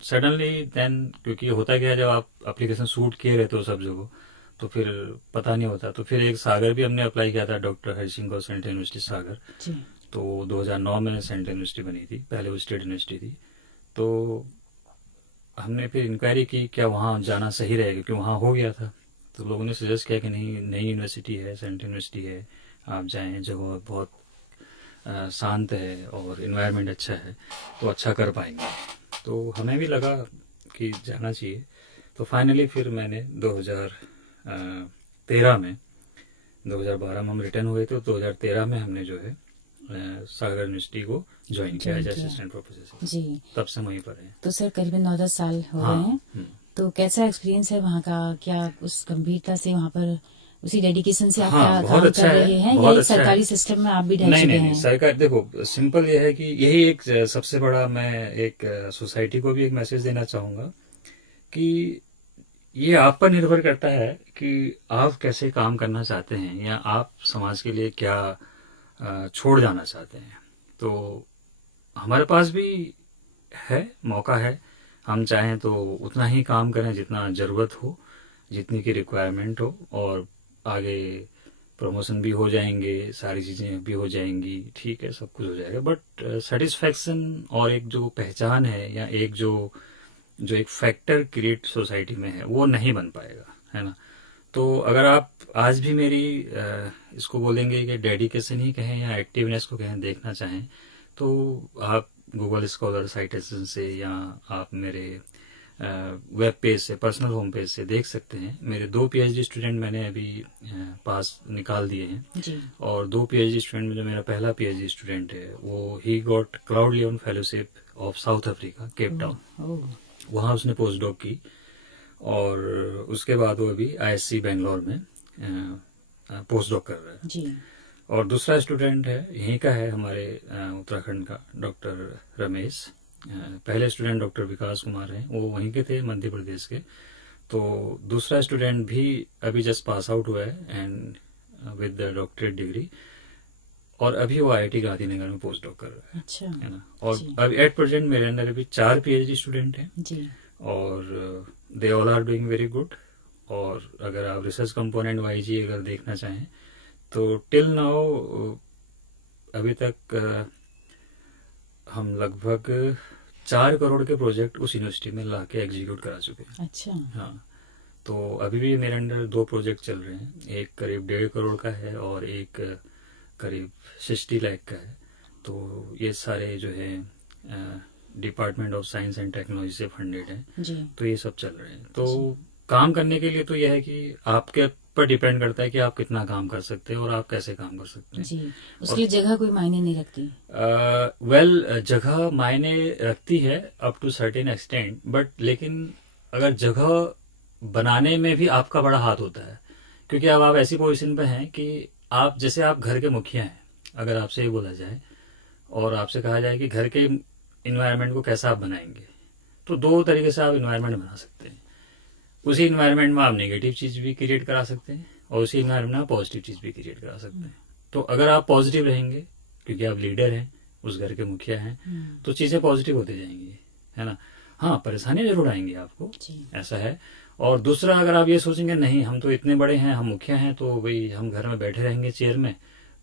suddenly then. क्योंकि होता क्या है, जब आप एप्लीकेशन शूट किए रहते हो सब जगह, तो फिर पता नहीं होता। तो फिर एक सागर भी हमने अप्लाई किया था, डॉक्टर हरिसिंह गौर सेंट्रल यूनिवर्सिटी सागर। तो 2009 में सेंट्रल यूनिवर्सिटी बनी थी, पहले वो स्टेट यूनिवर्सिटी थी। तो हमने फिर इंक्वायरी की क्या वहाँ जाना सही रहेगा, क्योंकि वहाँ हो गया था। तो लोगों ने सजेस्ट किया कि नहीं, नई यूनिवर्सिटी है, सेंट्रल यूनिवर्सिटी है, आप जाएं, जगह बहुत शांत है और इन्वायरमेंट अच्छा है, तो अच्छा कर पाएंगे। तो हमें भी लगा कि जाना चाहिए। तो फाइनली फिर मैंने 2013 में, 2012 में हम रिटर्न हुए थे, 2013 में हमने जो है सागर यूनिवर्सिटी को ज्वाइन किया एज असिस्टेंट प्रोफेसर जी। तब से वहीं पर है। तो सर करीबन 9-10 साल हो गए हैं। तो कैसा एक्सपीरियंस है वहाँ का? क्या उस गंभीरता से वहाँ पर, उसी डेडिकेशन से आप क्या काम कर रहे हैं, या सरकारी सिस्टम में आप भी ढल चुके हैं? सरकार, देखो सिंपल ये है कि यही एक सबसे बड़ा, मैं एक सोसाइटी को भी एक मैसेज देना चाहूंगा कि ये आप पर निर्भर करता है कि आप कैसे काम करना चाहते हैं, या आप समाज के लिए क्या छोड़ जाना चाहते हैं। तो हमारे पास भी है, मौका है, हम चाहें तो उतना ही काम करें जितना जरूरत हो, जितनी की रिक्वायरमेंट हो, और आगे प्रमोशन भी हो जाएंगे, सारी चीजें भी हो जाएंगी, ठीक है, सब कुछ हो जाएगा, बट सेटिस्फैक्शन और एक जो पहचान है या एक जो जो एक फैक्टर क्रिएट सोसाइटी में है वो नहीं बन पाएगा, है ना। तो अगर आप आज भी मेरी इसको बोलेंगे कि डेडिकेशन ही कहें या एक्टिवनेस को कहें देखना चाहें, तो आप गूगल स्कॉलर साइटेशन से या आप मेरे वेब पेज से, पर्सनल होम पेज से देख सकते हैं। मेरे 2 पीएचडी स्टूडेंट मैंने अभी पास निकाल दिए हैं जी। और 2 पीएचडी स्टूडेंट में जो मेरा पहला पीएचडी स्टूडेंट है वो he got Claude Leon fellowship of South Africa, Cape Town, वहाँ उसने पोस्ट डॉक की और उसके बाद वो अभी आईएससी बेंगलोर में पोस्ट डॉक कर रहा है जी। और दूसरा स्टूडेंट है यहीं का है, हमारे उत्तराखंड का, डॉक्टर रमेश। पहले स्टूडेंट डॉक्टर विकास कुमार हैं, वो वहीं के थे, मध्य प्रदेश के। तो दूसरा स्टूडेंट भी अभी जस्ट पास आउट हुआ है and with the doctorate degree, और अभी वो आईआईटी गांधीनगर में पोस्ट डॉक कर रहा है। अच्छा। है ना। और अभी एट प्रेजेंट मेरे अंदर अभी 4 पीएचडी स्टूडेंट हैं जी। और they all are doing very good. और अगर आप रिसर्च कंपोनेंट वाइज ही अगर देखना चाहें तो टिल नाउ अभी तक हम लगभग 4 करोड़ के प्रोजेक्ट उस यूनिवर्सिटी में ला के एग्जीक्यूट करा चुके हैं। अच्छा। हाँ, तो अभी भी मेरे अंडर 2 प्रोजेक्ट चल रहे हैं, एक करीब 1.5 करोड़ का है और एक करीब 60 लाख का है। तो ये सारे जो है department of science and technology से फंडेड है जी। तो ये सब चल रहे हैं। तो काम करने के लिए तो यह है कि आपके पर डिपेंड करता है कि आप कितना काम कर सकते हैं और आप कैसे काम कर सकते हैं जी। उसके लिए जगह कोई मायने नहीं रखती। वेल, जगह मायने रखती है up to certain extent, but लेकिन अगर जगह बनाने में भी आपका बड़ा हाथ होता है, क्योंकि अब आप ऐसी पोजीशन पे हैं कि आप, जैसे आप घर के मुखिया हैं, अगर आपसे ये बोला जाए और आपसे कहा जाए कि घर के इन्वायरमेंट को कैसा आप बनाएंगे, तो 2 तरीके से आप इन्वायरमेंट बना सकते हैं। उसी इन्वायरमेंट में आप नेगेटिव चीज भी क्रिएट करा सकते हैं और उसी इन्वायरमेंट में आप पॉजिटिव चीज भी क्रिएट करा सकते हैं। तो अगर आप पॉजिटिव रहेंगे, क्योंकि आप लीडर हैं, उस घर के मुखिया हैं, तो चीजें पॉजिटिव होती जाएंगी, है ना। हाँ, परेशानियां जरूर आएंगी आपको, ऐसा है। और दूसरा, अगर आप ये सोचेंगे नहीं हम तो इतने बड़े हैं, हम मुखिया हैं, तो भाई हम घर में बैठे रहेंगे चेयर में,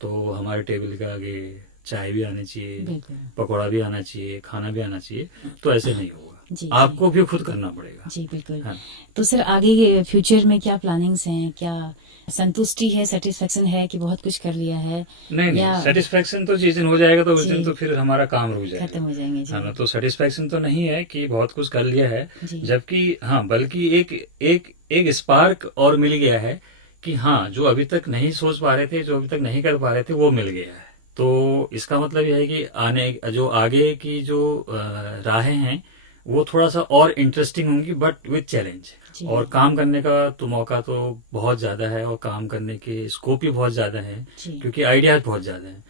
तो हमारे टेबल के आगे चाय भी आनी चाहिए, पकौड़ा भी आना चाहिए, खाना भी आना चाहिए, तो ऐसे नहीं होगा। जी, आपको भी खुद करना पड़ेगा। जी बिल्कुल। हाँ। तो सर आगे फ्यूचर में क्या प्लानिंग्स हैं, क्या संतुष्टि है, सेटिस्फेक्शन है कि बहुत कुछ कर लिया है? नहीं, सेटिस्फेक्शन तो जिस दिन हो जाएगा तो उस दिन तो फिर हमारा काम रुक जाएगा, खत्म हो जाएंगे। है ना। तो सेटिस्फेक्शन तो नहीं है कि बहुत कुछ कर लिया है, जबकि हाँ, बल्कि एक स्पार्क और मिल गया है कि हाँ, जो अभी तक नहीं सोच पा रहे थे, जो अभी तक नहीं कर पा रहे थे, वो मिल गया है। तो इसका मतलब यह है कि जो आगे की जो राहें हैं वो थोड़ा सा और इंटरेस्टिंग होंगी, बट विद चैलेंज। और काम करने का तो मौका तो बहुत ज्यादा है और काम करने के स्कोप भी बहुत ज्यादा है, क्योंकि आइडियाज बहुत ज्यादा है।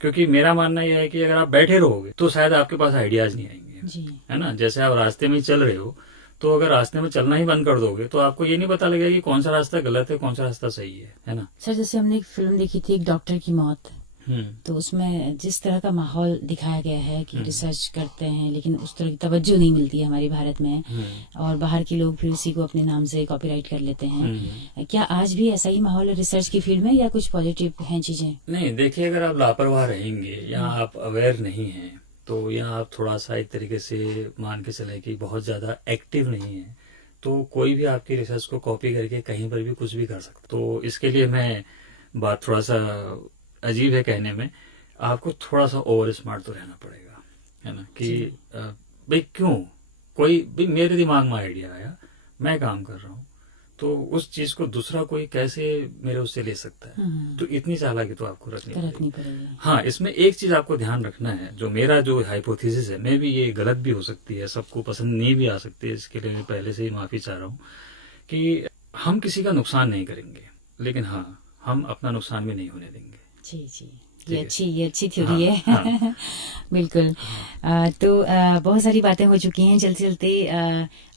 क्योंकि मेरा मानना यह है कि अगर आप बैठे रहोगे तो शायद आपके पास आइडियाज नहीं आएंगे, है ना। जैसे आप रास्ते में चल रहे हो, तो अगर रास्ते में चलना ही बंद कर दोगे तो आपको ये नहीं पता लगेगा कि कौन सा रास्ता गलत है, कौन सा रास्ता सही है ना। सर जैसे हमने एक फिल्म देखी थी, एक डॉक्टर की मौत, तो उसमें जिस तरह का माहौल दिखाया गया है कि रिसर्च करते हैं लेकिन उस तरह की तवज्जो नहीं मिलती है हमारे भारत में, और बाहर के लोग फिर उसी को अपने नाम से कॉपीराइट कर लेते हैं। क्या आज भी ऐसा ही माहौल है रिसर्च की फील्ड में, या कुछ पॉजिटिव हैं चीजें? नहीं, देखिए, अगर आप लापरवाह रहेंगे या आप अवेयर नहीं हैं, तो या आप थोड़ा सा एक तरीके से मान के चले कि बहुत ज्यादा एक्टिव नहीं है, तो कोई भी आपकी रिसर्च को कॉपी करके कहीं पर भी कुछ भी कर सकता। तो इसके लिए मैं बात थोड़ा सा अजीब है कहने में, आपको थोड़ा सा ओवर स्मार्ट तो रहना पड़ेगा, है ना। कि भाई क्यों, कोई भी मेरे दिमाग में आइडिया आया, मैं काम कर रहा हूँ, तो उस चीज को दूसरा कोई कैसे मेरे उससे ले सकता है। तो इतनी चालाकी तो आपको रखनी पड़ेगी। हाँ, इसमें एक चीज आपको ध्यान रखना है, जो मेरा जो हाइपोथेसिस है, मे भी ये गलत भी हो सकती है, सबको पसंद नहीं भी आ सकती है, इसके लिए मैं पहले से ही माफी चाह रहा हूँ, कि हम किसी का नुकसान नहीं करेंगे, लेकिन हाँ, हम अपना नुकसान भी नहीं होने देंगे। जी, ये अच्छी थ्योरी है। हाँ। बिल्कुल। तो बहुत सारी बातें हो चुकी हैं, चलते चलते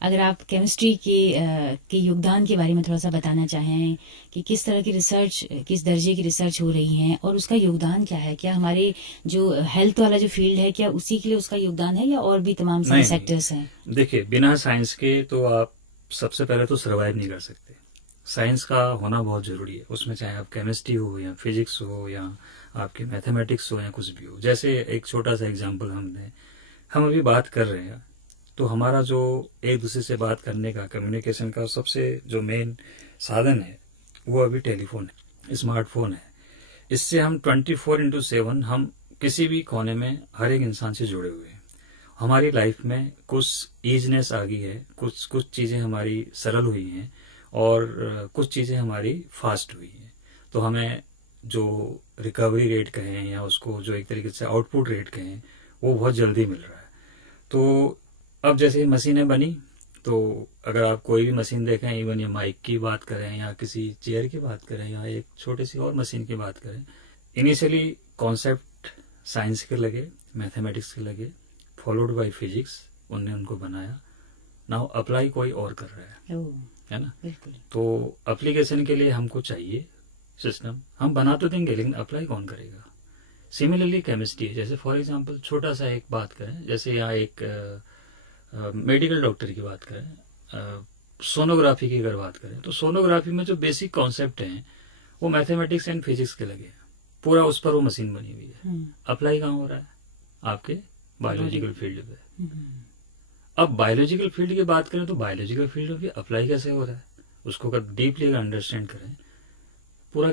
अगर आप केमिस्ट्री के योगदान के बारे में थोड़ा सा बताना चाहें कि किस तरह की रिसर्च, किस दर्जे की रिसर्च हो रही है और उसका योगदान क्या है? क्या हमारे जो हेल्थ वाला जो फील्ड है, क्या उसी के लिए उसका योगदान है, या और भी तमाम सारे सेक्टर्स हैं? देखिए, बिना साइंस के तो आप सबसे पहले तो सर्वाइव नहीं कर सकते, साइंस का होना बहुत जरूरी है। उसमें चाहे आप केमिस्ट्री हो या फिजिक्स हो या आपके मैथमेटिक्स हो या कुछ भी हो। जैसे एक छोटा सा एग्जांपल हम अभी बात कर रहे हैं, तो हमारा जो एक दूसरे से बात करने का, कम्युनिकेशन का सबसे जो मेन साधन है वो अभी टेलीफोन है, स्मार्टफोन है। इससे हम 24/7 हम किसी भी कोने में हर एक इंसान से जुड़े हुए हैं। हमारी लाइफ में कुछ ईजनेस आ गई है, कुछ चीजें हमारी सरल हुई हैं और कुछ चीजें हमारी फास्ट हुई हैं। तो हमें जो रिकवरी रेट कहें या उसको जो एक तरीके से आउटपुट रेट कहें, वो बहुत जल्दी मिल रहा है। तो अब जैसे मशीनें बनी, तो अगर आप कोई भी मशीन देखें, इवन ये माइक की बात करें या किसी चेयर की बात करें या एक छोटी सी और मशीन की बात करें, इनिशियली कॉन्सेप्ट साइंस के लगे, मैथमेटिक्स के लगे, फॉलोड बाय फिजिक्स, उनने उनको बनाया। नाउ अप्लाई कोई और कर रहा है ना। तो एप्लीकेशन के लिए हमको चाहिए सिस्टम, हम बना तो देंगे लेकिन अप्लाई कौन करेगा। सिमिलरली केमिस्ट्री है। जैसे फॉर एग्जांपल छोटा सा एक बात करें, जैसे यहाँ एक मेडिकल डॉक्टर की बात करें, सोनोग्राफी की अगर बात करें, तो सोनोग्राफी में जो बेसिक कॉन्सेप्ट हैं वो मैथमेटिक्स एंड फिजिक्स के लगे हैं। पूरा उस पर वो मशीन बनी हुई है। अप्लाई कहाँ हो रहा है? आपके बायोलॉजिकल फील्ड पे। अब बायोलॉजिकल फील्ड की बात करें तो बायोलॉजिकल फील्ड में भी अप्लाई कैसे हो रहा है, उसको अगर डीपली अंडरस्टैंड करें, पूरा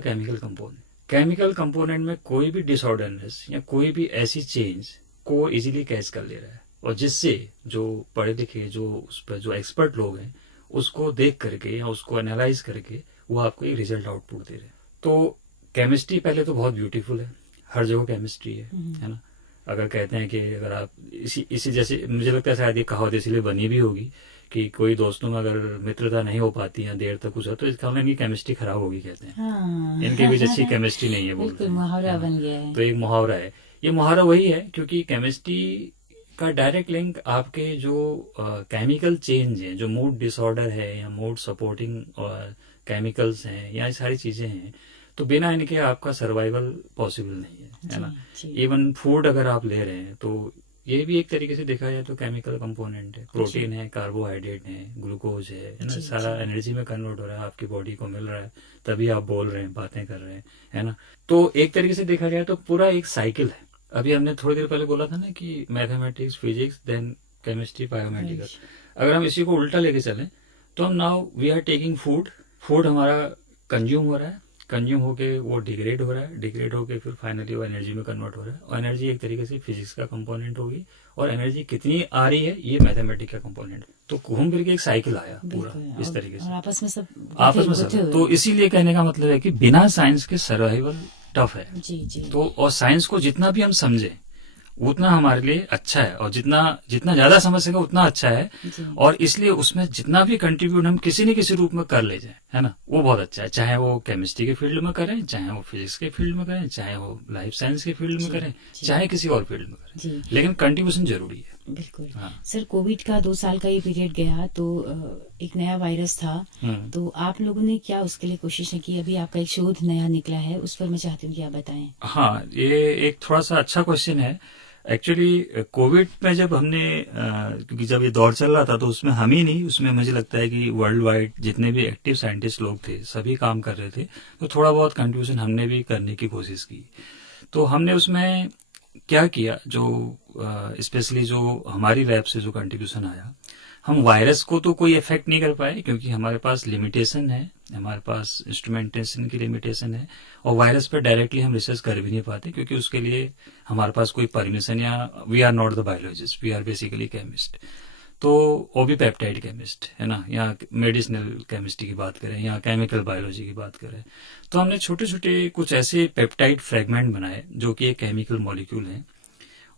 केमिकल कंपोनेंट में कोई भी डिसऑर्डरनेस या कोई भी ऐसी चेंज को इजीली कैच कर ले रहा है, और जिससे जो पढ़े लिखे, जो उस पर जो एक्सपर्ट लोग हैं, उसको देख करके या उसको एनालाइज करके वो आपको एक रिजल्ट आउटपुट दे रहे हैं। तो केमिस्ट्री पहले तो बहुत ब्यूटीफुल है, हर जगह केमिस्ट्री है ना। अगर कहते हैं कि अगर आप इसी जैसे, मुझे लगता है शायद ये कहावत इसलिए बनी भी होगी कि कोई दोस्तों में अगर मित्रता नहीं हो पाती या देर तक कुछ हो, तो इसका मतलब इनकी केमिस्ट्री खराब होगी, कहते हैं। हाँ। इनके बीच अच्छी केमिस्ट्री नहीं है, बोलते हैं। मुहावरा बन गया है। तो एक मुहावरा है, ये मुहावरा वही है, क्योंकि केमिस्ट्री का डायरेक्ट लिंक आपके जो केमिकल चेंज है, जो मूड डिसऑर्डर है या मूड सपोर्टिंग केमिकल्स हैं या ये सारी चीजें हैं, तो बिना इनके आपका सर्वाइवल पॉसिबल नहीं है ना। इवन फूड अगर आप ले रहे हैं तो ये भी एक तरीके से देखा जाए तो केमिकल कंपोनेंट है। प्रोटीन है, कार्बोहाइड्रेट है, ग्लूकोज है ना, सारा एनर्जी में कन्वर्ट हो रहा है, आपकी बॉडी को मिल रहा है, तभी आप बोल रहे हैं, बातें कर रहे हैं, है ना। तो एक तरीके से देखा जाए तो पूरा एक साइकिल है। अभी हमने थोड़ी देर पहले बोला था ना कि mathematics, physics, then chemistry, biomedical. अगर हम इसी को उल्टा लेके चलें तो हम now we are taking food हमारा कंज्यूम हो रहा है, कंज्यूम होके वो डिग्रेड हो रहा है, डिग्रेड होके फिर फाइनली वो एनर्जी में कन्वर्ट हो रहा है, और एनर्जी एक तरीके से फिजिक्स का कंपोनेंट होगी, और एनर्जी कितनी आ रही है ये मैथमेटिक्स का कंपोनेंट। तो घूम फिर के एक साइकिल आया पूरा इस तरीके से, आपस में सब। तो इसीलिए कहने का मतलब है कि बिना साइंस के सर्वाइवल टफ है। तो और साइंस को जितना भी हम समझे उतना हमारे लिए अच्छा है, और जितना ज्यादा समझ सके उतना अच्छा है, और इसलिए उसमें जितना भी कंट्रीब्यूट हम किसी न किसी रूप में कर ले जाए, है ना, वो बहुत अच्छा है। चाहे वो केमिस्ट्री के फील्ड में करें, चाहे वो फिजिक्स के फील्ड में करें, चाहे वो लाइफ साइंस के फील्ड में करें, चाहे किसी और फील्ड में करें, लेकिन कंट्रीब्यूशन जरूरी है। बिल्कुल। हाँ। सर, कोविड का 2 साल का ये पीरियड गया, तो एक नया वायरस था, तो आप लोगों ने क्या उसके लिए कोशिशें की? अभी आपका एक शोध नया निकला है, उस पर मैं चाहती हूँ कि आप बताएं। हाँ, ये एक थोड़ा सा अच्छा क्वेश्चन है। एक्चुअली कोविड में जब हमने क्योंकि जब ये दौर चल रहा था, तो उसमें हम ही नहीं, उसमें मुझे लगता है कि वर्ल्ड वाइड जितने भी एक्टिव साइंटिस्ट लोग थे सभी काम कर रहे थे, तो थोड़ा बहुत कंट्रीब्यूशन हमने भी करने की कोशिश की। तो हमने उसमें क्या किया, जो स्पेशली जो हमारी लैब से जो कंट्रीब्यूशन आया, हम वायरस को तो कोई इफेक्ट नहीं कर पाए क्योंकि हमारे पास लिमिटेशन है, हमारे पास इंस्ट्रूमेंटेशन की लिमिटेशन है, और वायरस पर डायरेक्टली हम रिसर्च कर भी नहीं पाते क्योंकि उसके लिए हमारे पास कोई परमिशन, या we are not the biologist, we are basically chemist. तो वो भी पेप्टाइड केमिस्ट, है ना, या मेडिसिनल केमिस्ट्री की बात करें या केमिकल बायोलॉजी की बात करें, तो हमने छोटे छोटे कुछ ऐसे पेप्टाइड फ्रेगमेंट बनाए जो कि एक केमिकल मॉलिक्यूल है।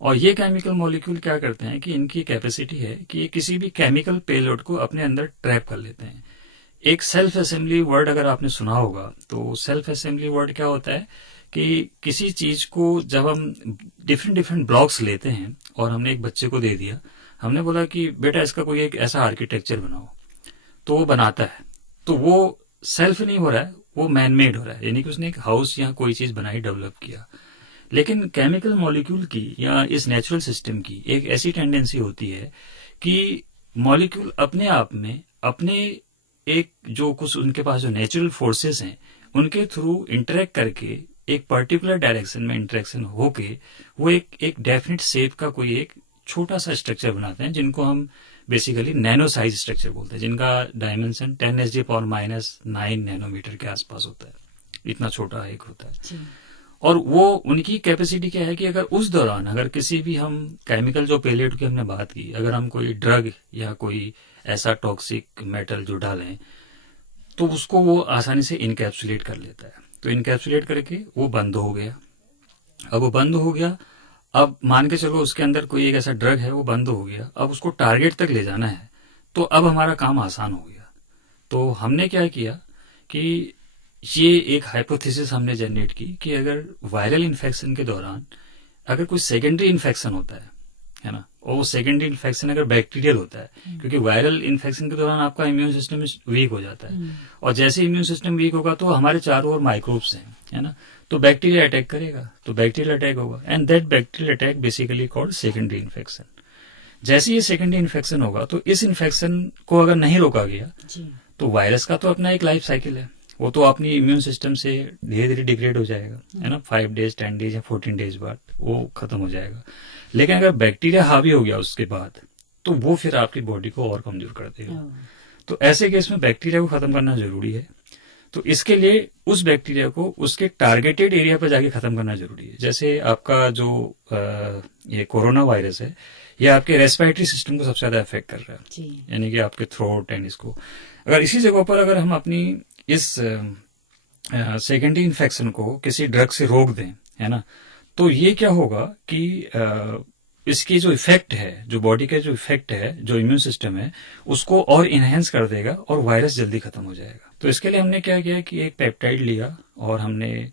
और ये केमिकल मॉलिक्यूल क्या करते हैं कि इनकी कैपेसिटी है कि ये किसी भी केमिकल पेलोड को अपने अंदर ट्रैप कर लेते हैं। एक सेल्फ असेंबली वर्ड अगर आपने सुना होगा, तो सेल्फ असेंबली वर्ड क्या होता है कि किसी चीज को जब हम डिफरेंट ब्लॉक्स लेते हैं और हमने एक बच्चे को दे दिया, हमने बोला कि बेटा इसका कोई एक ऐसा आर्किटेक्चर बनाओ, तो वो बनाता है। तो वो सेल्फ नहीं हो रहा है, वो मैन मेड हो रहा है, यानी कि उसने एक हाउस या कोई चीज बनाई, डेवलप किया। लेकिन केमिकल मॉलिक्यूल की या इस नेचुरल सिस्टम की एक ऐसी टेंडेंसी होती है कि मॉलिक्यूल अपने आप में अपने एक जो कुछ उनके पास जो नेचुरल फोर्सेस हैं उनके थ्रू इंटरेक्ट करके एक पर्टिकुलर डायरेक्शन में इंटरेक्शन होके वो एक डेफिनेट शेप का कोई एक छोटा सा स्ट्रक्चर बनाते हैं, जिनको हम बेसिकली नैनो साइज स्ट्रक्चर बोलते हैं, जिनका डायमेंशन 10⁻⁹ नैनोमीटर के आसपास होता है। इतना छोटा एक होता है। और वो उनकी कैपेसिटी क्या है कि अगर उस दौरान अगर किसी भी हम केमिकल जो पेलेट की हमने बात की, अगर हम कोई ड्रग या कोई ऐसा टॉक्सिक मेटल जो डालें तो उसको वो आसानी से इनकैप्सुलेट कर लेता है। तो इनकैप्सुलेट करके वो बंद हो गया। अब वो बंद हो गया, अब मान के चलो उसके अंदर कोई एक ऐसा ड्रग है, वो बंद हो गया, अब उसको टारगेट तक ले जाना है, तो अब हमारा काम आसान हो गया। तो हमने क्या किया कि ये एक हाइपोथेसिस हमने जनरेट की कि अगर वायरल इन्फेक्शन के दौरान अगर कोई सेकेंडरी इन्फेक्शन होता है ना, और वो सेकेंडरी इन्फेक्शन अगर बैक्टीरियल होता है, क्योंकि वायरल इन्फेक्शन के दौरान आपका इम्यून सिस्टम वीक हो जाता है, और जैसे इम्यून सिस्टम वीक होगा तो हमारे चारों ओर माइक्रोब्स हैं, है ना, तो बैक्टीरिया अटैक करेगा, तो बैक्टीरियल अटैक होगा, and that bacterial attack basically called secondary infection. जैसे ये सेकेंडरी इन्फेक्शन होगा तो इस इन्फेक्शन को अगर नहीं रोका गया तो वायरस का तो अपना एक लाइफ साइकिल है, वो तो अपनी इम्यून सिस्टम से धीरे धीरे डिग्रेड हो जाएगा, है ना, 5 डेज 10 डेज या 14 डेज बाद वो खत्म हो जाएगा। लेकिन अगर बैक्टीरिया हावी हो गया उसके बाद तो वो फिर आपकी बॉडी को और कमजोर कर देगा। तो ऐसे केस में बैक्टीरिया को खत्म करना जरूरी है। तो इसके लिए उस बैक्टीरिया को उसके टारगेटेड एरिया पर जाके खत्म करना जरूरी है। जैसे आपका जो ये कोरोना वायरस है, ये आपके रेस्पिरेटरी सिस्टम को सबसे ज्यादा अफेक्ट कर रहा है, यानी कि आपके थ्रोट एंड इसको, अगर इसी जगह पर अगर हम अपनी इस सेकेंडरी इन्फेक्शन को किसी ड्रग से रोक दें, है ना, तो ये क्या होगा कि इसकी जो इफेक्ट है, जो बॉडी का जो इफेक्ट है, जो इम्यून सिस्टम है, उसको और इनहेंस कर देगा और वायरस जल्दी खत्म हो जाएगा। तो इसके लिए हमने क्या किया कि एक पेप्टाइड लिया और हमने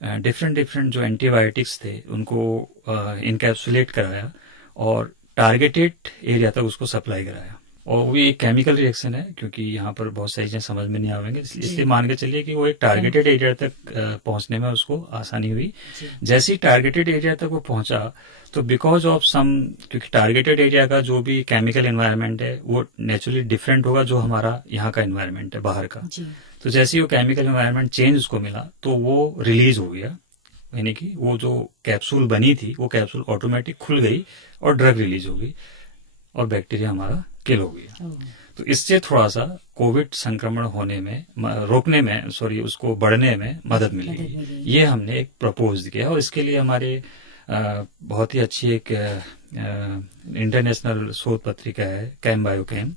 डिफरेंट जो एंटीबायोटिक्स थे उनको इनकैप्सुलेट कराया और टारगेटेड एरिया तक उसको सप्लाई कराया। और वो एक केमिकल रिएक्शन है, क्योंकि यहाँ पर बहुत सारी चीजें समझ में नहीं आवेंगे, इसलिए मान के चलिए कि वो एक टारगेटेड एरिया तक पहुंचने में उसको आसानी हुई। जैसे ही टारगेटेड एरिया तक वो पहुंचा तो बिकॉज ऑफ सम, क्योंकि टारगेटेड एरिया का जो भी केमिकल एनवायरनमेंट है वो नेचुरली डिफरेंट होगा जो हमारा यहाँ का एनवायरनमेंट है बाहर का। तो जैसे ही वो केमिकल एनवायरनमेंट चेंज उसको मिला तो वो रिलीज हो गया, यानी कि वो जो कैप्सूल बनी थी वो कैप्सूल ऑटोमेटिक खुल गई और ड्रग रिलीज हो गई और बैक्टीरिया हमारा किल हो गया। तो इससे थोड़ा सा कोविड संक्रमण होने में, रोकने में, उसको बढ़ने में मदद मिलेगी। ये हमने एक प्रपोज किया और इसके लिए हमारे बहुत ही अच्छी एक इंटरनेशनल शोध पत्रिका है कैम बायोकेम,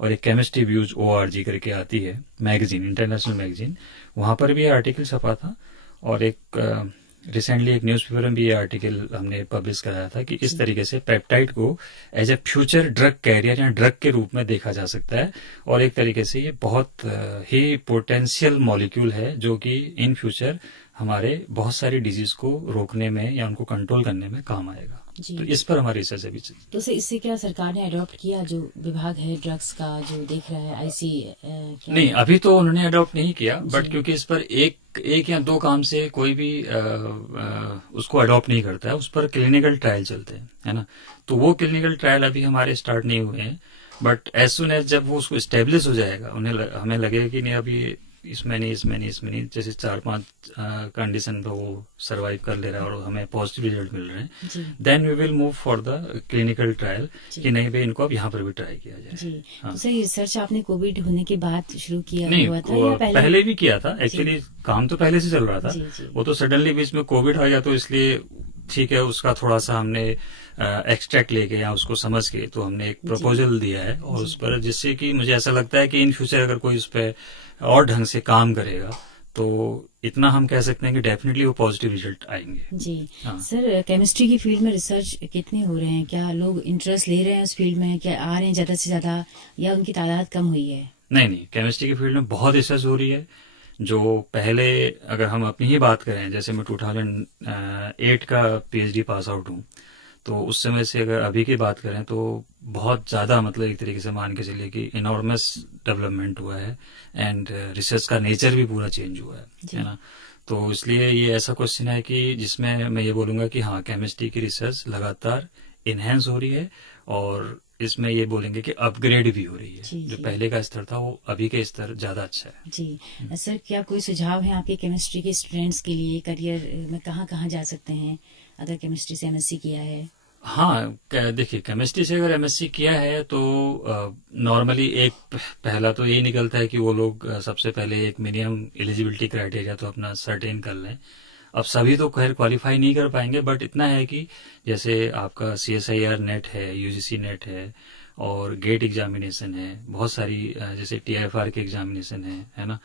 और एक केमिस्ट्री व्यूज ORG करके आती है मैगजीन, इंटरनेशनल मैगजीन, वहां पर भी आर्टिकल छपा था। और एक रिसेंटली एक न्यूज़पेपर में भी ये आर्टिकल हमने पब्लिश कराया था कि इस तरीके से पेप्टाइड को as a future drug carrier या ड्रग के रूप में देखा जा सकता है, और एक तरीके से ये बहुत ही पोटेंशियल मॉलिक्यूल है जो कि इन फ्यूचर हमारे बहुत सारी डिजीज को रोकने में या उनको कंट्रोल करने में काम आएगा। तो इस पर हमारी रिसर्च अभी तो इससे क्या सरकार ने अडॉप्ट किया, जो विभाग है ड्रग्स का जो देख रहा है IC? नहीं, अभी तो उन्होंने अडॉप्ट नहीं किया, बट क्योंकि इस पर एक या दो काम से कोई भी उसको अडॉप्ट नहीं करता है, उस पर क्लिनिकल ट्रायल चलते हैं, है ना। तो वो क्लिनिकल ट्रायल अभी हमारे स्टार्ट नहीं हुए हैं, बट एज सुन एज जब वो उसको स्टेब्लिश हो जाएगा, हमें लगेगा कि नहीं अभी इसमें नहीं, जैसे 4-5 कंडीशन पे वो सरवाइव कर ले रहा है और हमें पॉजिटिव रिजल्ट मिल रहे हैं, then we will move for the clinical trial कि नहीं भाई इनको अब यहाँ पर भी ट्राई किया जाए। हाँ। तो सर रिसर्च आपने कोविड होने के बाद शुरू किया नहीं, हुआ था या पहले भी किया था एक्चुअली, काम तो पहले से चल रहा था। वो तो सडनली बीच में कोविड आ गया तो इसलिए ठीक है, उसका थोड़ा सा हमने एक्सट्रैक्ट लेके या उसको समझ के तो हमने एक प्रपोजल दिया है और उस पर, जिससे कि मुझे ऐसा लगता है कि इन फ्यूचर अगर कोई उस पर और ढंग से काम करेगा तो इतना हम कह सकते हैं कि डेफिनेटली वो पॉजिटिव रिजल्ट आएंगे। जी हाँ। सर केमिस्ट्री की फील्ड में रिसर्च कितने हो रहे हैं, क्या लोग इंटरेस्ट ले रहे हैं उस फील्ड में, क्या आ रहे हैं ज्यादा से ज्यादा या उनकी तादाद कम हुई है? नहीं, केमिस्ट्री की फील्ड में बहुत रिसर्च हो रही है। जो पहले अगर हम अपनी ही बात करें, जैसे मैं 2008 का PhD पास आउट हूँ, तो उस समय से अगर अभी की बात करें तो बहुत ज्यादा, मतलब एक तरीके से मान के चलिए कि इनॉर्मस डेवलपमेंट हुआ है एंड रिसर्च का नेचर भी पूरा चेंज हुआ है ना। तो इसलिए ये ऐसा क्वेश्चन है कि जिसमें मैं ये बोलूंगा कि हाँ, केमिस्ट्री की रिसर्च लगातार इनहेंस हो रही है और इसमें ये बोलेंगे कि अपग्रेड भी हो रही है। जी, जो जी। पहले का स्तर था वो अभी के स्तर ज्यादा अच्छा है। जी सर, क्या कोई सुझाव है आपके केमिस्ट्री के स्टूडेंट्स के लिए, करियर में कहाँ कहाँ जा सकते हैं अगर केमिस्ट्री से एमएससी किया है? हाँ, देखिए केमिस्ट्री से अगर एमएससी किया है तो नॉर्मली एक पहला तो यही निकलता है कि वो लोग सबसे पहले एक मिनिमम एलिजिबिलिटी क्राइटेरिया तो अपना सर्टेन कर लें। अब सभी तो खैर क्वालिफाई नहीं कर पाएंगे, बट इतना है कि जैसे आपका CSIR नेट है, UGC नेट है, और गेट एग्जामिनेशन है, बहुत सारी जैसे TIFR के एग्जामिनेशन है ना।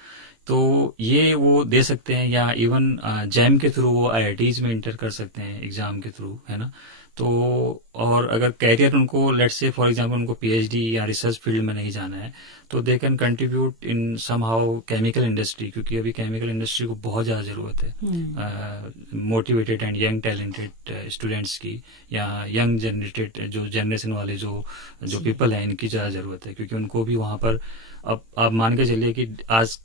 तो ये वो दे सकते हैं, या इवन जैम के थ्रू वो IITs में इंटर कर सकते हैं एग्जाम के थ्रू, है ना। तो और अगर कैरियर उनको लेट्स से फॉर एग्जांपल उनको PhD या रिसर्च फील्ड में नहीं जाना है, तो they can contribute in somehow chemical industry, क्योंकि अभी केमिकल इंडस्ट्री को बहुत ज़्यादा ज़रूरत है motivated and young talented students की, या यंग जनरेटेड जो जनरेशन वाले जो पीपल हैं, इनकी ज़्यादा ज़रूरत है, क्योंकि उनको भी वहाँ पर अब आप मान के चलिए कि आज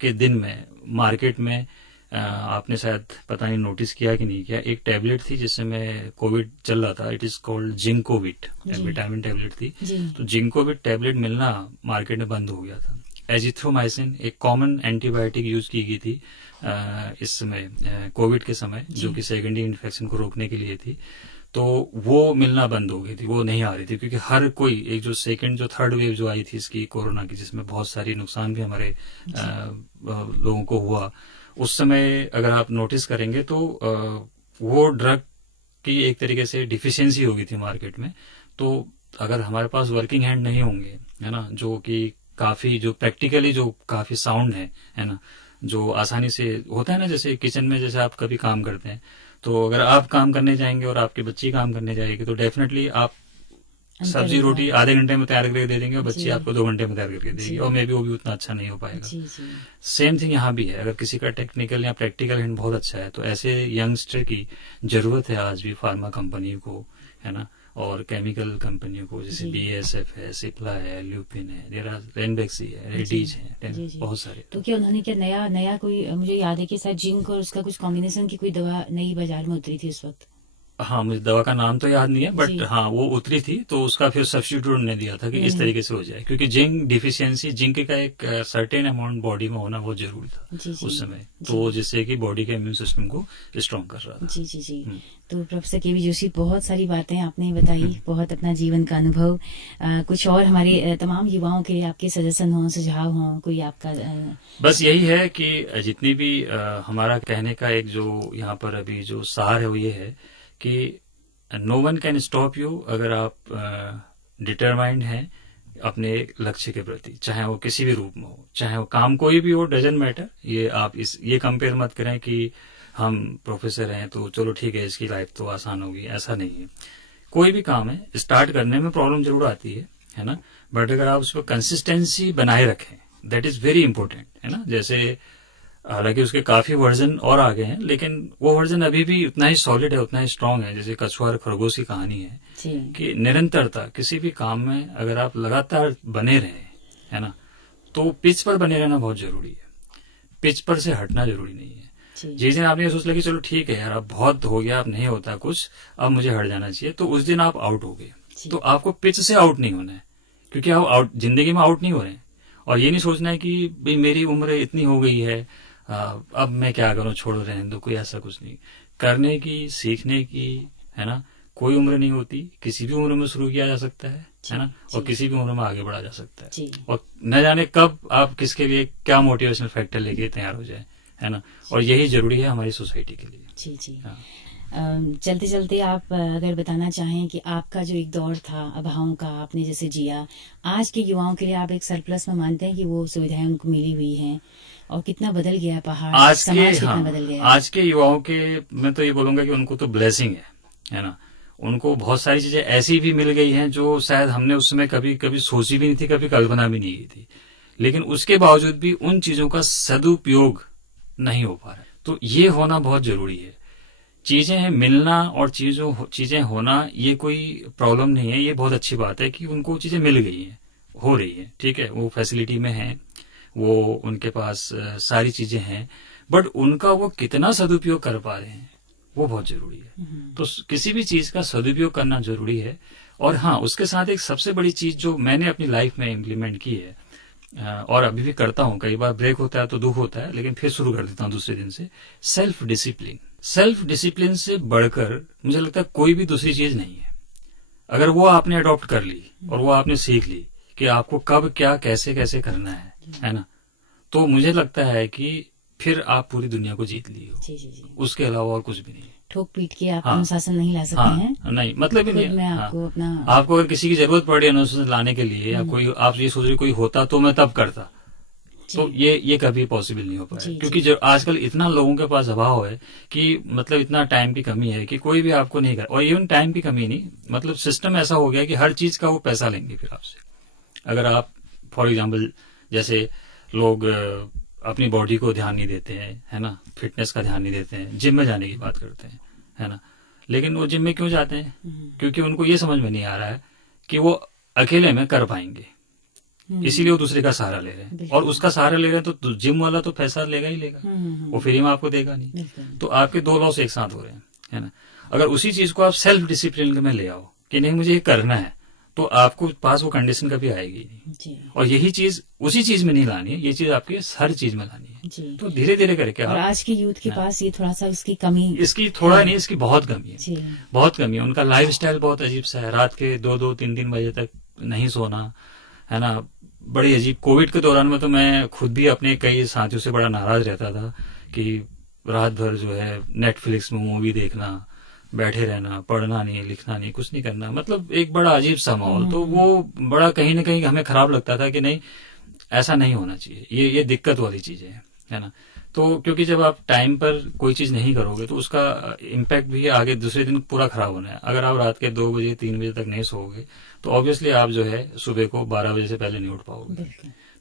के दिन में मार्केट में आपने शायद पता नहीं नोटिस किया कि नहीं किया, एक टैबलेट थी जिसमें कोविड चल रहा था, it is called Zincovit, vitamin tablet थी। तो जिंकोविट टैबलेट मिलना मार्केट में बंद हो गया था। एजिथ्रोमाइसिन एक कॉमन एंटीबायोटिक यूज की गई थी इस समय कोविड के समय, जो कि सेकेंडरी इन्फेक्शन को रोकने के लिए थी। तो वो मिलना बंद हो गई थी, वो नहीं आ रही थी, क्योंकि हर कोई एक जो थर्ड वेव जो आई थी इसकी कोरोना की, जिसमें बहुत सारी नुकसान भी हमारे लोगों को हुआ, उस समय अगर आप नोटिस करेंगे तो वो ड्रग की एक तरीके से डिफिशियंसी हो गई थी मार्केट में। तो अगर हमारे पास वर्किंग हैंड नहीं होंगे, है ना, जो कि काफी जो प्रैक्टिकली जो काफी साउंड है ना, जो आसानी से होता है ना, जैसे किचन में जैसे आप कभी काम करते हैं, तो अगर आप काम करने जाएंगे और आपकी बच्ची काम करने जाएगी, तो डेफिनेटली आप सब्जी रोटी आधे घंटे में तैयार करके दे देंगे और बच्ची आपको 2 घंटे में तैयार करके देगी, और मे बी वो भी उतना अच्छा नहीं हो पाएगा। सेम थिंग यहाँ भी है, अगर किसी का टेक्निकल या प्रैक्टिकल हैंड बहुत अच्छा है, तो ऐसे यंगस्टर की जरूरत है आज भी फार्मा कंपनी को, है ना, और केमिकल कंपनियों को, जैसे BASF है, सिप्ला है, ल्यूपिन है, रेनबेक्सी है, रेडीज है, बहुत सारे। तो क्या उन्होंने क्या नया कोई, मुझे याद है कि शायद जिंक और उसका कुछ कॉम्बिनेशन की कोई दवा नई बाजार में उतरी थी उस वक्त। हाँ, मुझे दवा का नाम तो याद नहीं है, बट हाँ वो उतरी थी, तो उसका फिर सब्स्टिट्यूट ने दिया था कि इस तरीके से हो जाए, क्योंकि जिंक डिफिशियंसी, जिंक का एक सर्टेन अमाउंट बॉडी में होना बहुत जरूरी था उस समय, तो जिससे कि बॉडी के इम्यून सिस्टम को स्ट्रॉन्ग कर रहा था। जी। तो प्रोफेसर KV जोशी, बहुत सारी बातें आपने बताई, बहुत अपना जीवन का अनुभव। कुछ और हमारे तमाम युवाओं के लिए आपके सजेशन हो, सुझाव हो, कोई आपका? बस यही है कि जितनी भी हमारा कहने का एक जो यहाँ पर अभी जो सार है वो ये है कि no one can stop you, अगर आप डिटरमाइंड हैं अपने लक्ष्य के प्रति, चाहे वो किसी भी रूप में हो, चाहे वो काम कोई भी हो, डजेंट मैटर। ये आप ये कंपेयर मत करें कि हम प्रोफेसर हैं तो चलो ठीक है इसकी लाइफ तो आसान होगी, ऐसा नहीं है। कोई भी काम है, स्टार्ट करने में प्रॉब्लम जरूर आती है ना, बट अगर आप उस पर कंसिस्टेंसी बनाए रखें, दैट इज वेरी इंपॉर्टेंट, है ना। जैसे हालांकि उसके काफी वर्जन और आ गए हैं, लेकिन वो वर्जन अभी भी उतना ही सॉलिड है, उतना ही स्ट्रांग है। जैसे कछुआ और खरगोश की कहानी है कि निरंतरता, किसी भी काम में अगर आप लगातार बने रहे, है ना, तो पिच पर बने रहना बहुत जरूरी है, पिच पर से हटना जरूरी नहीं है। जिस दिन आपने सोच लिया कि चलो ठीक है यार अब बहुत हो गया, अब नहीं होता कुछ, अब मुझे हट जाना चाहिए, तो उस दिन आप आउट हो गए। तो आपको पिच से आउट नहीं होना है, क्योंकि आप जिंदगी में आउट नहीं हो रहे हैं। और ये नहीं सोचना है कि भाई मेरी उम्र इतनी हो गई है, अब मैं क्या करूं, छोड़ रहने दो, कोई ऐसा कुछ नहीं। करने की, सीखने की, है ना, कोई उम्र नहीं होती, किसी भी उम्र में शुरू किया जा सकता है ना, और किसी भी उम्र में आगे बढ़ा जा सकता है। और न जाने कब आप किसके लिए क्या मोटिवेशनल फैक्टर लेके तैयार हो जाए, है ना, और यही जरूरी है हमारी सोसाइटी के लिए। जी। चलते चलते आप अगर बताना चाहें कि आपका जो एक दौर था अभावों का, आपने जैसे जिया, आज के युवाओं के लिए आप एक सरप्लस में मानते हैं कि वो सुविधाएं उनको मिली हुई हैं, और कितना बदल गया पहाड़, समाज कितना बदल गया? आज के युवाओं के मैं तो ये बोलूंगा कि उनको तो ब्लेसिंग है ना, उनको बहुत सारी चीजें ऐसी भी मिल गई हैं जो शायद हमने उस समय कभी कभी सोची भी नहीं थी, कभी कल्पना भी नहीं की थी, लेकिन उसके बावजूद भी उन चीजों का सदुपयोग नहीं हो पा रहा। तो ये होना बहुत जरूरी है। चीजें मिलना और चीजें होना ये कोई प्रॉब्लम नहीं है, ये बहुत अच्छी बात है कि उनको चीजें मिल गई हैं, हो रही है, ठीक है, वो फैसिलिटी में है, वो उनके पास सारी चीजें हैं, बट उनका वो कितना सदुपयोग कर पा रहे हैं वो बहुत जरूरी है। तो किसी भी चीज का सदुपयोग करना जरूरी है। और हाँ, उसके साथ एक सबसे बड़ी चीज जो मैंने अपनी लाइफ में इम्प्लीमेंट की है और अभी भी करता हूँ, कई बार ब्रेक होता है तो दुख होता है, लेकिन फिर शुरू कर देता हूँ दूसरे दिन से, सेल्फ डिसिप्लिन। सेल्फ डिसिप्लिन से बढ़कर मुझे लगता है कोई भी दूसरी चीज नहीं है। अगर वो आपने अडॉप्ट कर ली और वो आपने सीख ली कि आपको कब क्या कैसे कैसे करना है ना, तो मुझे लगता है कि फिर आप पूरी दुनिया को जीत ली हो। जी। उसके अलावा और कुछ भी नहीं। ठोक पीट के आप अनुशासन नहीं ला सकते हैं। नहीं, मतलब ही नहीं। आपको अपना आपको अगर किसी की जरूरत पड़ी अनुशासन लाने के लिए, या कोई आप ये सोच रहे कोई होता तो मैं तब करता, तो ये कभी पॉसिबल नहीं हो पाया, क्योंकि जो आजकल इतना लोगों के पास अभाव है कि मतलब इतना टाइम की कमी है कि कोई भी आपको नहीं कर, और इवन टाइम की कमी नहीं, मतलब सिस्टम ऐसा हो गया कि हर चीज का वो पैसा लेंगे फिर आपसे। अगर आप फॉर एग्जाम्पल, जैसे लोग अपनी बॉडी को ध्यान नहीं देते हैं, है ना, फिटनेस का ध्यान नहीं देते हैं, जिम में जाने की बात करते हैं, है ना, लेकिन वो जिम में क्यों जाते हैं? क्योंकि उनको ये समझ में नहीं आ रहा है कि वो अकेले में कर पाएंगे, इसीलिए वो दूसरे का सहारा ले रहे हैं। और उसका सहारा ले रहे हैं तो जिम वाला तो पैसा लेगा ही लेगा, वो फ्री में आपको देगा नहीं। तो आपके दो लॉस एक साथ हो रहे हैं, है ना। अगर उसी चीज को आप सेल्फ डिसिप्लिन में ले आओ कि नहीं मुझे ये करना है, तो आपको पास वो कंडीशन कभी आएगी नहीं। और यही चीज उसी चीज में नहीं लानी है, ये चीज आपकी हर चीज में लानी है। तो धीरे धीरे करके और आज के यूथ के पास ये थोड़ा सा इसकी कमी, इसकी थोड़ा नहीं, इसकी बहुत कमी है, बहुत कमी है। उनका लाइफ स्टाइल बहुत अजीब सा है, रात के 2-2, 3-3 बजे तक नहीं सोना, है ना, बड़ी अजीब। कोविड के दौरान में तो मैं खुद भी अपने कई साथियों से बड़ा नाराज रहता था कि रात भर जो है नेटफ्लिक्स में मूवी देखना, बैठे रहना, पढ़ना नहीं, लिखना नहीं, कुछ नहीं करना, मतलब एक बड़ा अजीब सा माहौल। तो वो बड़ा कहीं ना कहीं हमें खराब लगता था कि नहीं, ऐसा नहीं होना चाहिए, ये दिक्कत वाली चीजें है ना। तो क्योंकि जब आप टाइम पर कोई चीज नहीं करोगे तो उसका इम्पैक्ट भी आगे दूसरे दिन पूरा खराब होना है। अगर आप रात के 2 बजे 3 बजे तक नहीं सोओगे तो ऑब्वियसली आप जो है सुबह को 12 बजे से पहले नहीं उठ पाओगे,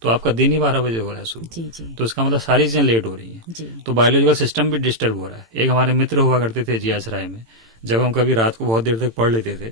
तो आपका दिन ही 12 बजे हो रहा है सुबह। तो इसका मतलब सारी चीजें लेट हो रही हैं, तो बायोलॉजिकल सिस्टम भी डिस्टर्ब हो रहा है। एक हमारे मित्र हुआ करते थे जियासराय में, जब हम कभी रात को बहुत देर तक पढ़ लेते थे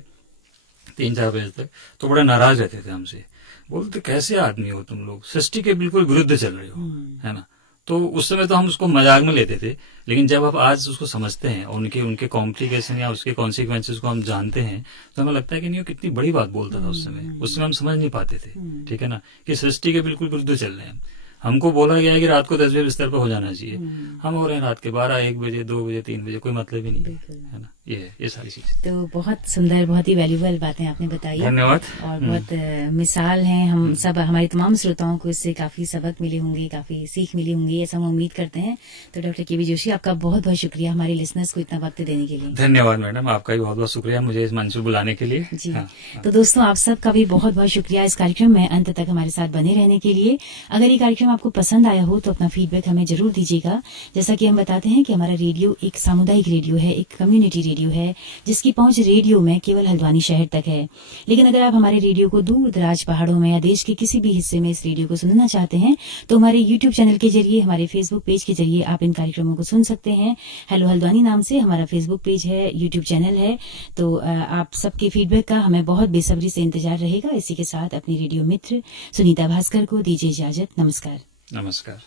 3-4 बजे तक, तो बड़ा नाराज रहते थे हमसे, बोलते कैसे आदमी हो तुम लोग, सृष्टि के बिल्कुल विरुद्ध चल रहे हो, है ना। तो उस समय तो हम उसको मजाक में लेते थे, लेकिन जब आप आज उसको समझते हैं और उनके कॉम्प्लिकेशन या उसके कॉन्सिक्वेंसेस को हम जानते हैं, तो हमें लगता है कि नहीं, वो कितनी बड़ी बात बोलता था उस समय हम समझ नहीं पाते थे, ठीक है ना, कि सृष्टि के बिल्कुल विरुद्ध चल रहे हैं। हमको बोला गया है कि रात को 10 बजे बिस्तर पर हो जाना चाहिए, हम हो रहे हैं रात के 12, 1 बजे, 2 बजे, 3 बजे, कोई मतलब ही नहीं है ना। ये सारी चीज तो बहुत सुंदर, बहुत ही वैल्यूबल बातें आपने बताई, धन्यवाद। और बहुत मिसाल हैं, हम सब, हमारे तमाम श्रोताओं को इससे काफी सबक मिले होंगे, काफी सीख मिली होंगी, ऐसा हम उम्मीद करते हैं। तो डॉक्टर के वी जोशी, आपका बहुत बहुत शुक्रिया हमारे लिसनर्स को इतना वक्त देने के लिए। धन्यवाद मैडम, आपका भी बहुत बहुत शुक्रिया मुझे इस मंच पर बुलाने के लिए। जी तो दोस्तों, आप सबका भी बहुत बहुत शुक्रिया इस कार्यक्रम में अंत तक हमारे साथ बने रहने के लिए। अगर ये कार्यक्रम आपको पसंद आया हो तो अपना फीडबैक हमें जरूर दीजिएगा। जैसा कि हम बताते हैं कि हमारा रेडियो एक सामुदायिक रेडियो है, एक कम्युनिटी रेडियो है, जिसकी पहुंच रेडियो में केवल हल्द्वानी शहर तक है। लेकिन अगर आप हमारे रेडियो को दूर दराज पहाड़ों में या देश के किसी भी हिस्से में इस रेडियो को सुनना चाहते हैं, तो हमारे YouTube चैनल के जरिए, हमारे Facebook पेज के जरिए आप इन कार्यक्रमों को सुन सकते हैं। हेलो हल्द्वानी नाम से हमारा Facebook पेज है, YouTube चैनल है। तो आप सबके फीडबैक का हमें बहुत बेसब्री से इंतजार रहेगा। इसी के साथ अपनी रेडियो मित्र सुनीता भास्कर को दीजिए इजाजत। नमस्कार। नमस्कार।